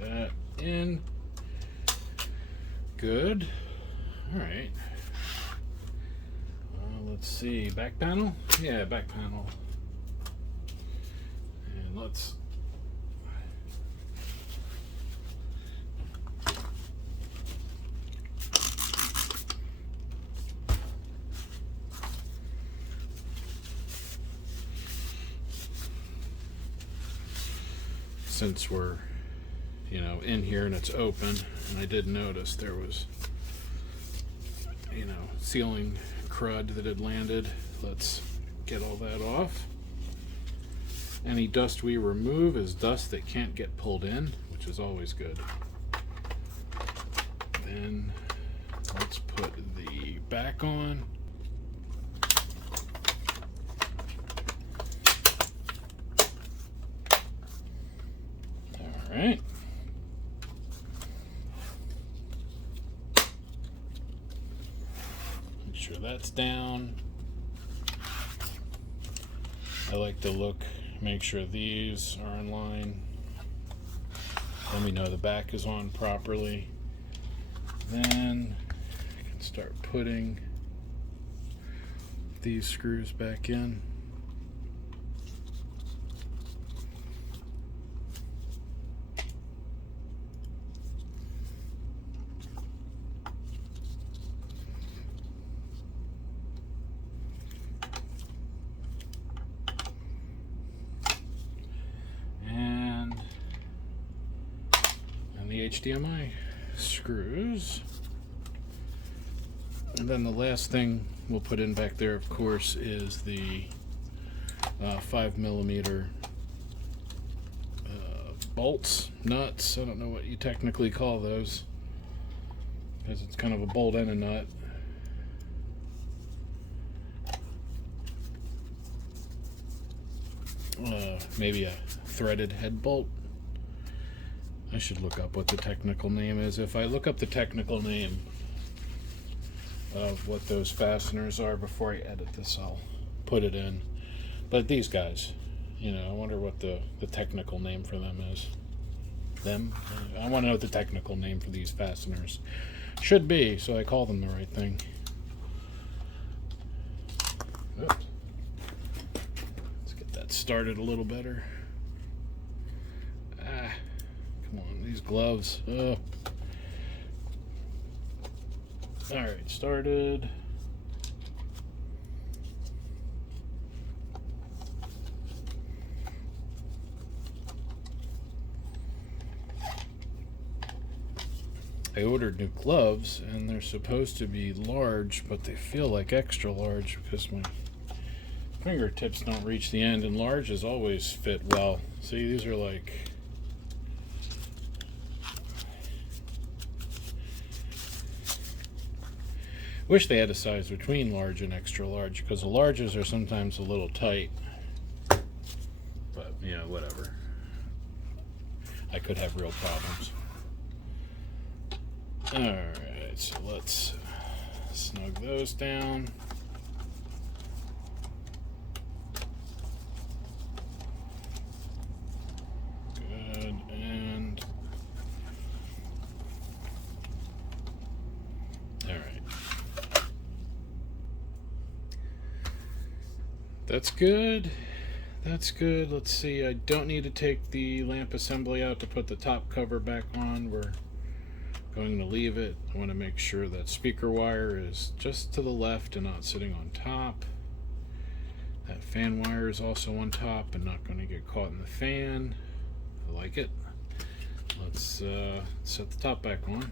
That in. Good. All right. Let's see. Back panel? Yeah, back panel. And let's. Since we're, you know, in here and it's open, and I did notice there was, you know, sealing crud that had landed. Let's get all that off. Any dust we remove is dust that can't get pulled in, which is always good. Then let's put the back on. All right. Make sure that's down. I like to look, make sure these are in line. Let me know the back is on properly. Then I can start putting these screws back in. The HDMI screws, and then the last thing we'll put in back there, of course, is the 5mm bolts, nuts. I don't know what you technically call those, because it's kind of a bolt and a nut. Maybe a threaded head bolt. I should look up what the technical name is. If I look up the technical name of what those fasteners are before I edit this, I'll put it in. But these guys, you know, I wonder what the technical name for them is. Them? I want to know what the technical name for these fasteners should be, so I call them the right thing. Oops. Let's get that started a little better. Come on, these gloves. All right, started. I ordered new gloves, and they're supposed to be large, but they feel like extra large because my fingertips don't reach the end, and larges always fit well. See, these are like... Wish they had a size between large and extra large, because the larges are sometimes a little tight. But, you know, whatever. I could have real problems. Alright, so let's snug those down. Good, and That's good. That's good. Let's see. I don't need to take the lamp assembly out to put the top cover back on. We're going to leave it. I want to make sure that speaker wire is just to the left and not sitting on top. That fan wire is also on top and not going to get caught in the fan. I like it. Let's set the top back on.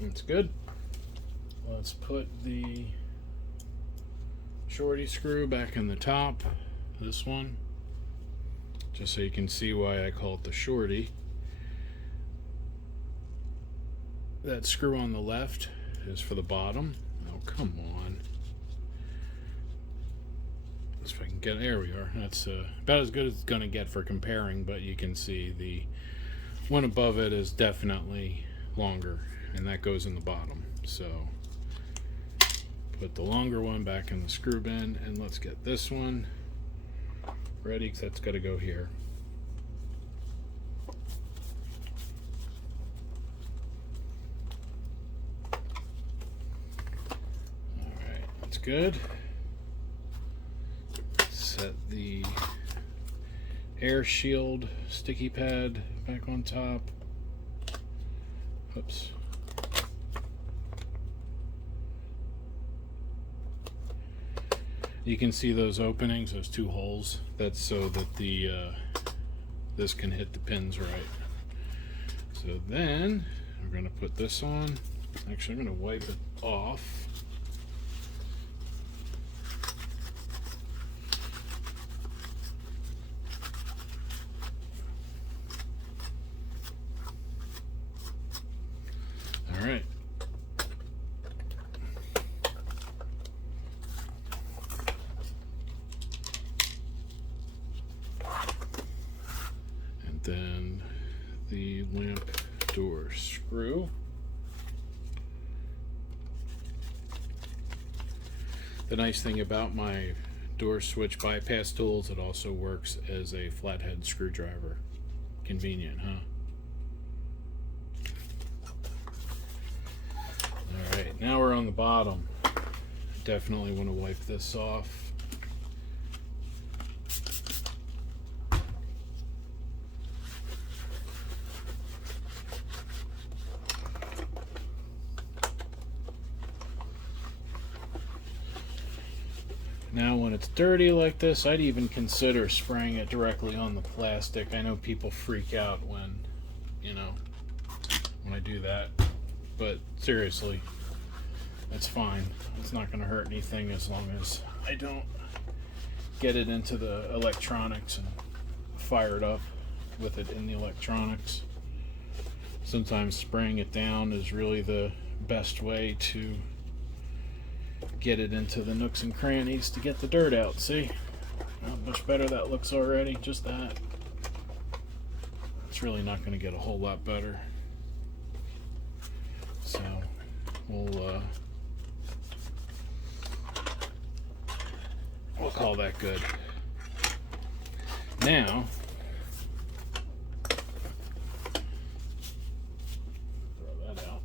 That's good. Let's put the shorty screw back in the top, this one, just so you can see why I call it the shorty. That screw on the left is for the bottom. Oh, come on. If I can get, there we are. That's about as good as it's gonna get for comparing, but you can see the one above it is definitely longer, and that goes in the bottom. So put the longer one back in the screw bin, and let's get this one ready, because that's got to go here. Alright, that's good. Set the air shield sticky pad back on top. Oops. You can see those openings, those two holes. That's so that the this can hit the pins right. So then we're going to put this on. Actually, I'm going to wipe it off. All right. And then the lamp door screw. The nice thing about my door switch bypass tools, it also works as a flathead screwdriver. Convenient, huh? Alright, now we're on the bottom. Definitely want to wipe this off. Now when it's dirty like this, I'd even consider spraying it directly on the plastic. I know people freak out when, when I do that. But seriously, that's fine. It's not going to hurt anything as long as I don't get it into the electronics and fire it up with it in the electronics. Sometimes spraying it down is really the best way to get it into the nooks and crannies to get the dirt out. See how much better that looks already? Just that. It's really not going to get a whole lot better. So we'll call that good. Now throw that out.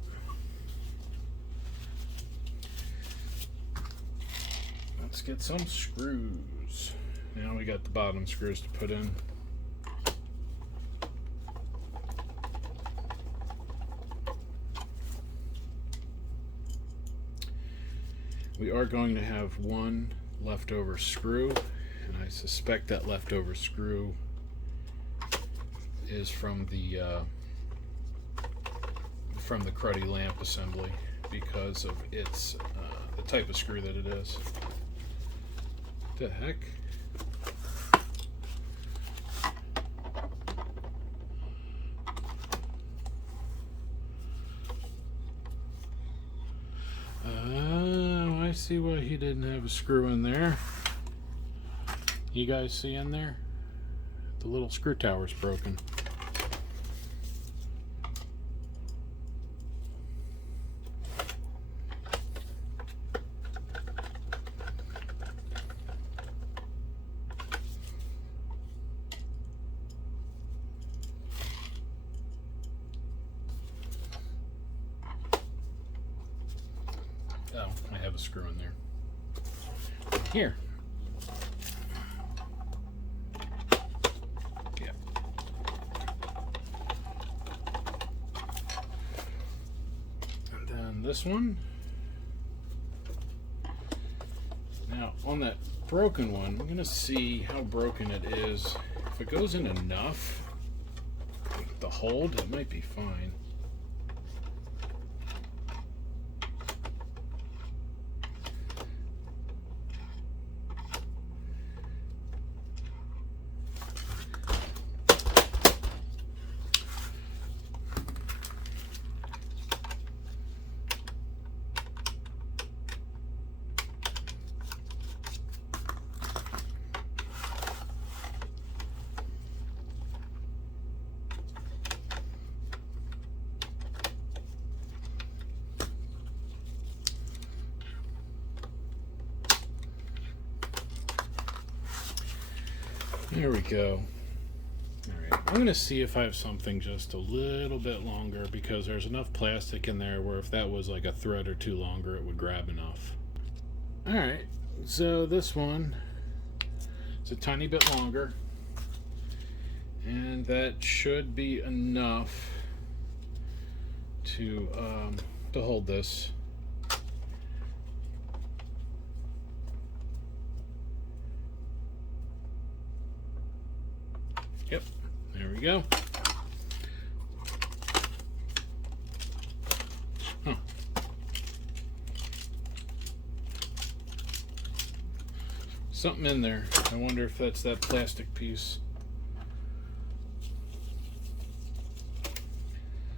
Let's get some screws. Now we got the bottom screws to put in. We are going to have one leftover screw, and I suspect that leftover screw is from the cruddy lamp assembly because of its the type of screw that it is. What the heck? I see why he didn't have a screw in there. You guys see in there? The little screw tower's broken. Oh, I have a screw in there. Here. Yeah. And then this one. Now, on that broken one, I'm going to see how broken it is. If it goes in enough, the hold, it might be fine. There we go. Alright, I'm going to see if I have something just a little bit longer, because there's enough plastic in there where if that was like a thread or two longer, it would grab enough. Alright, so this one is a tiny bit longer, and that should be enough to hold this. Yep, there we go. Huh. Something in there. I wonder if that's that plastic piece.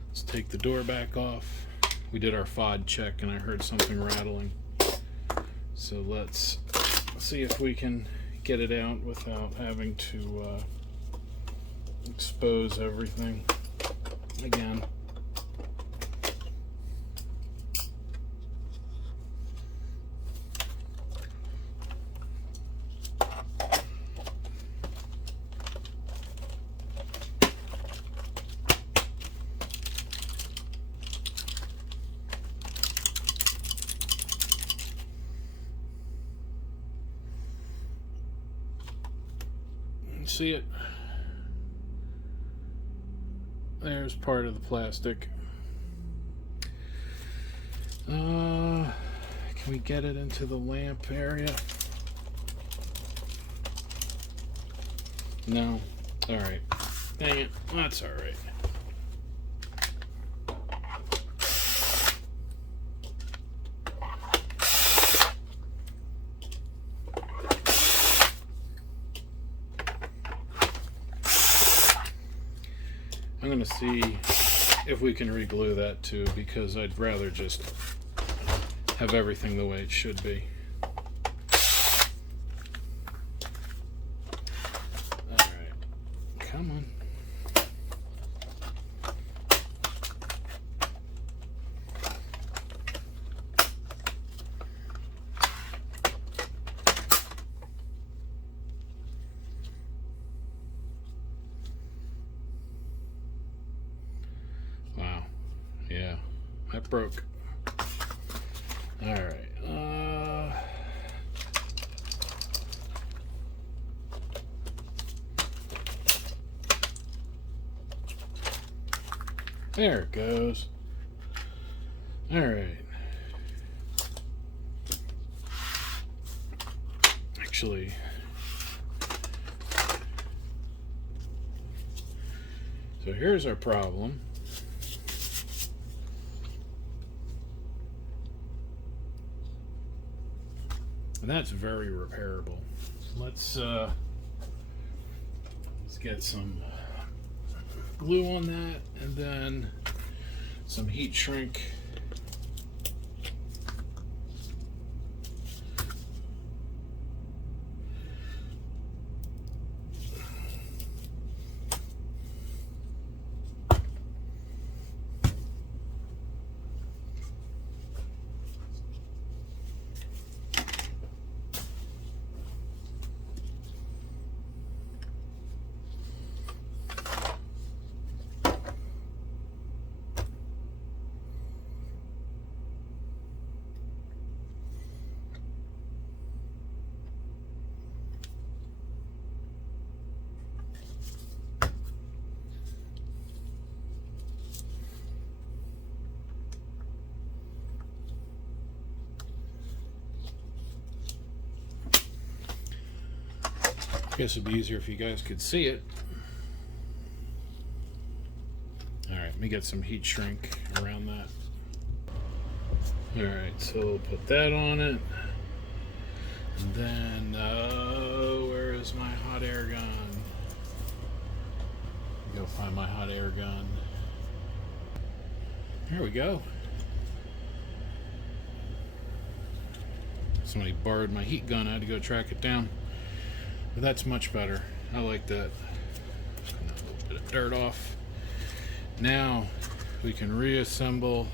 Let's take the door back off. We did our FOD check and I heard something rattling. So let's see if we can get it out without having to expose everything again. See it? There's part of the plastic. Can we get it into the lamp area? No. Alright. Dang it. That's alright. I'm going to see if we can re-glue that too, because I'd rather just have everything the way it should be. Alright, come on. Yeah, that broke. All right. There it goes. All right. Actually, so here's our problem. And that's very repairable. Let's get some glue on that, and then some heat shrink. guess it'd be easier if you guys could see it. Alright, let me get some heat shrink around that. Alright, so we'll put that on it. And then, where is my hot air gun? Go find my hot air gun. Here we go. Somebody borrowed my heat gun. I had to go track it down. But that's much better. I like that. Just gonna a little bit of dirt off. Now we can reassemble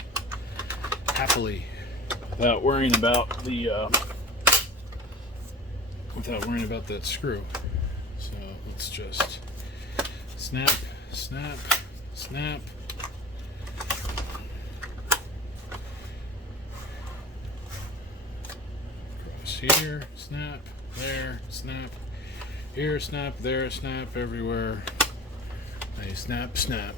happily without worrying about that screw. So let's just snap, snap, snap. Cross here, snap, there, snap, here, snap, there, snap, everywhere. I snap, snap.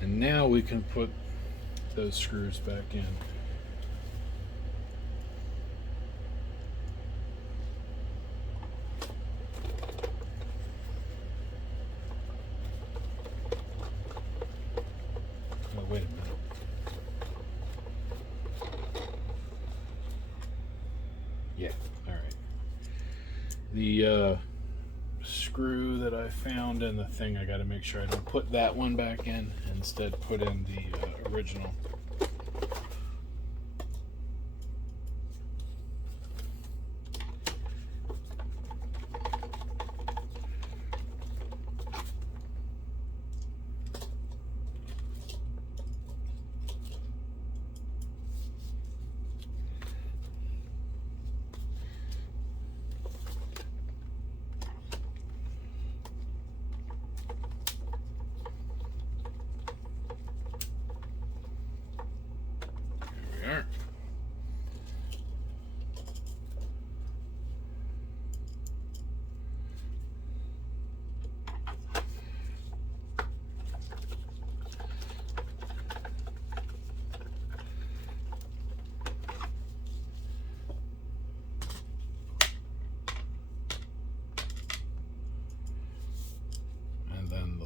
And now we can put those screws back in. Oh, wait a minute. Yeah, all right. The screw that I found in the thing, I got to make sure I don't put that one back in, instead put in the original.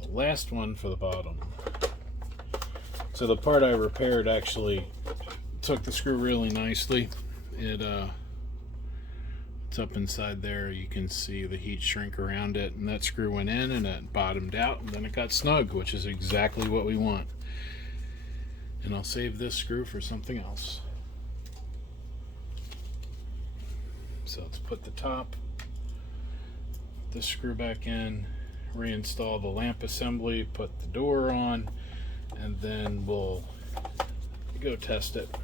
Last one for the bottom. So the part I repaired actually took the screw really nicely. It's up inside there. You can see the heat shrink around it, and that screw went in and it bottomed out, and then it got snug, which is exactly what we want. And I'll save this screw for something else. So let's put the top, this screw back in, reinstall the lamp assembly, put the door on, and then we'll go test it.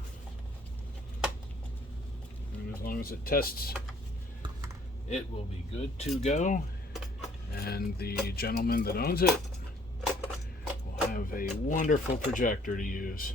And as long as it tests, it will be good to go, and the gentleman that owns it will have a wonderful projector to use.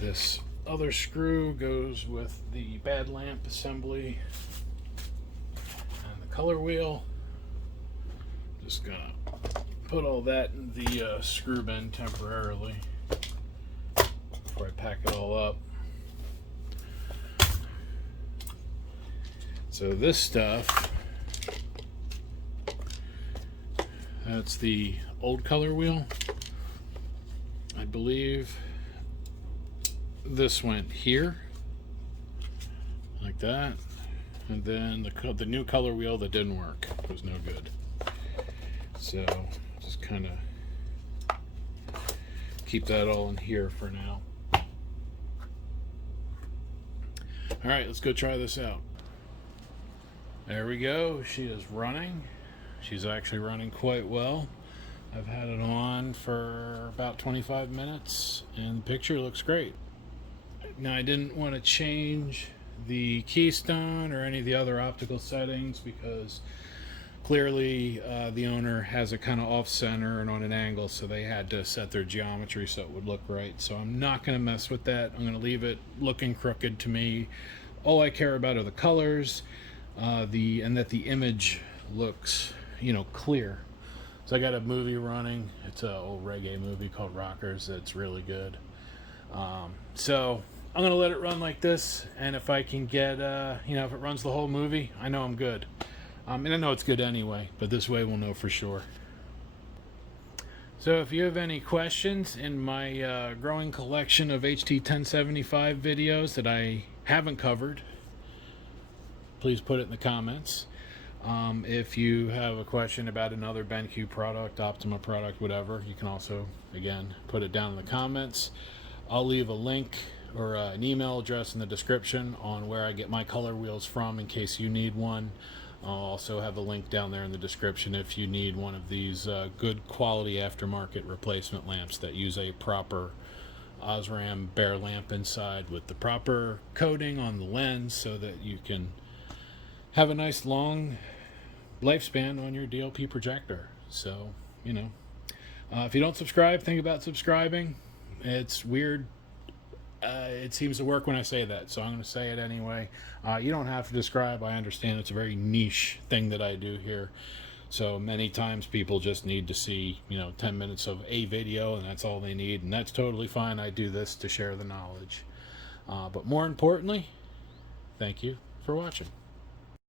This other screw goes with the bad lamp assembly and the color wheel. Just gonna put all that in the screw bin temporarily before I pack it all up. So this stuff, that's the old color wheel. I believe this went here like that, and then the new color wheel that didn't work, was no good. So just kind of keep that all in here for now. All right, let's go try this out. There we go. She is running. She's actually running quite well. I've had it on for about 25 minutes and the picture looks great. Now, I didn't want to change the keystone or any of the other optical settings because clearly the owner has it kind of off center and on an angle, so they had to set their geometry so it would look right. So I'm not going to mess with that. I'm going to leave it looking crooked to me. All I care about are the colors, and that the image looks, you know, clear. So I got a movie running. It's an old reggae movie called Rockers that's really good. So I'm going to let it run like this, and if I can get, you know, if it runs the whole movie, I know I'm good. And I know it's good anyway, but this way we'll know for sure. So if you have any questions in my growing collection of HT1075 videos that I haven't covered, please put it in the comments. If you have a question about another BenQ product, Optima product, whatever, you can also, again, put it down in the comments. I'll leave a link or an email address in the description on where I get my color wheels from in case you need one. I'll also have a link down there in the description if you need one of these good quality aftermarket replacement lamps that use a proper Osram bare lamp inside with the proper coating on the lens so that you can have a nice long lifespan on your DLP projector. So, you know, if you don't subscribe, think about subscribing. It's weird. It seems to work when I say that, so I'm going to say it anyway. You don't have to subscribe. I understand it's a very niche thing that I do here. So many times people just need to see, you know, 10 minutes of a video, and that's all they need, and that's totally fine. I do this to share the knowledge. But more importantly, thank you for watching.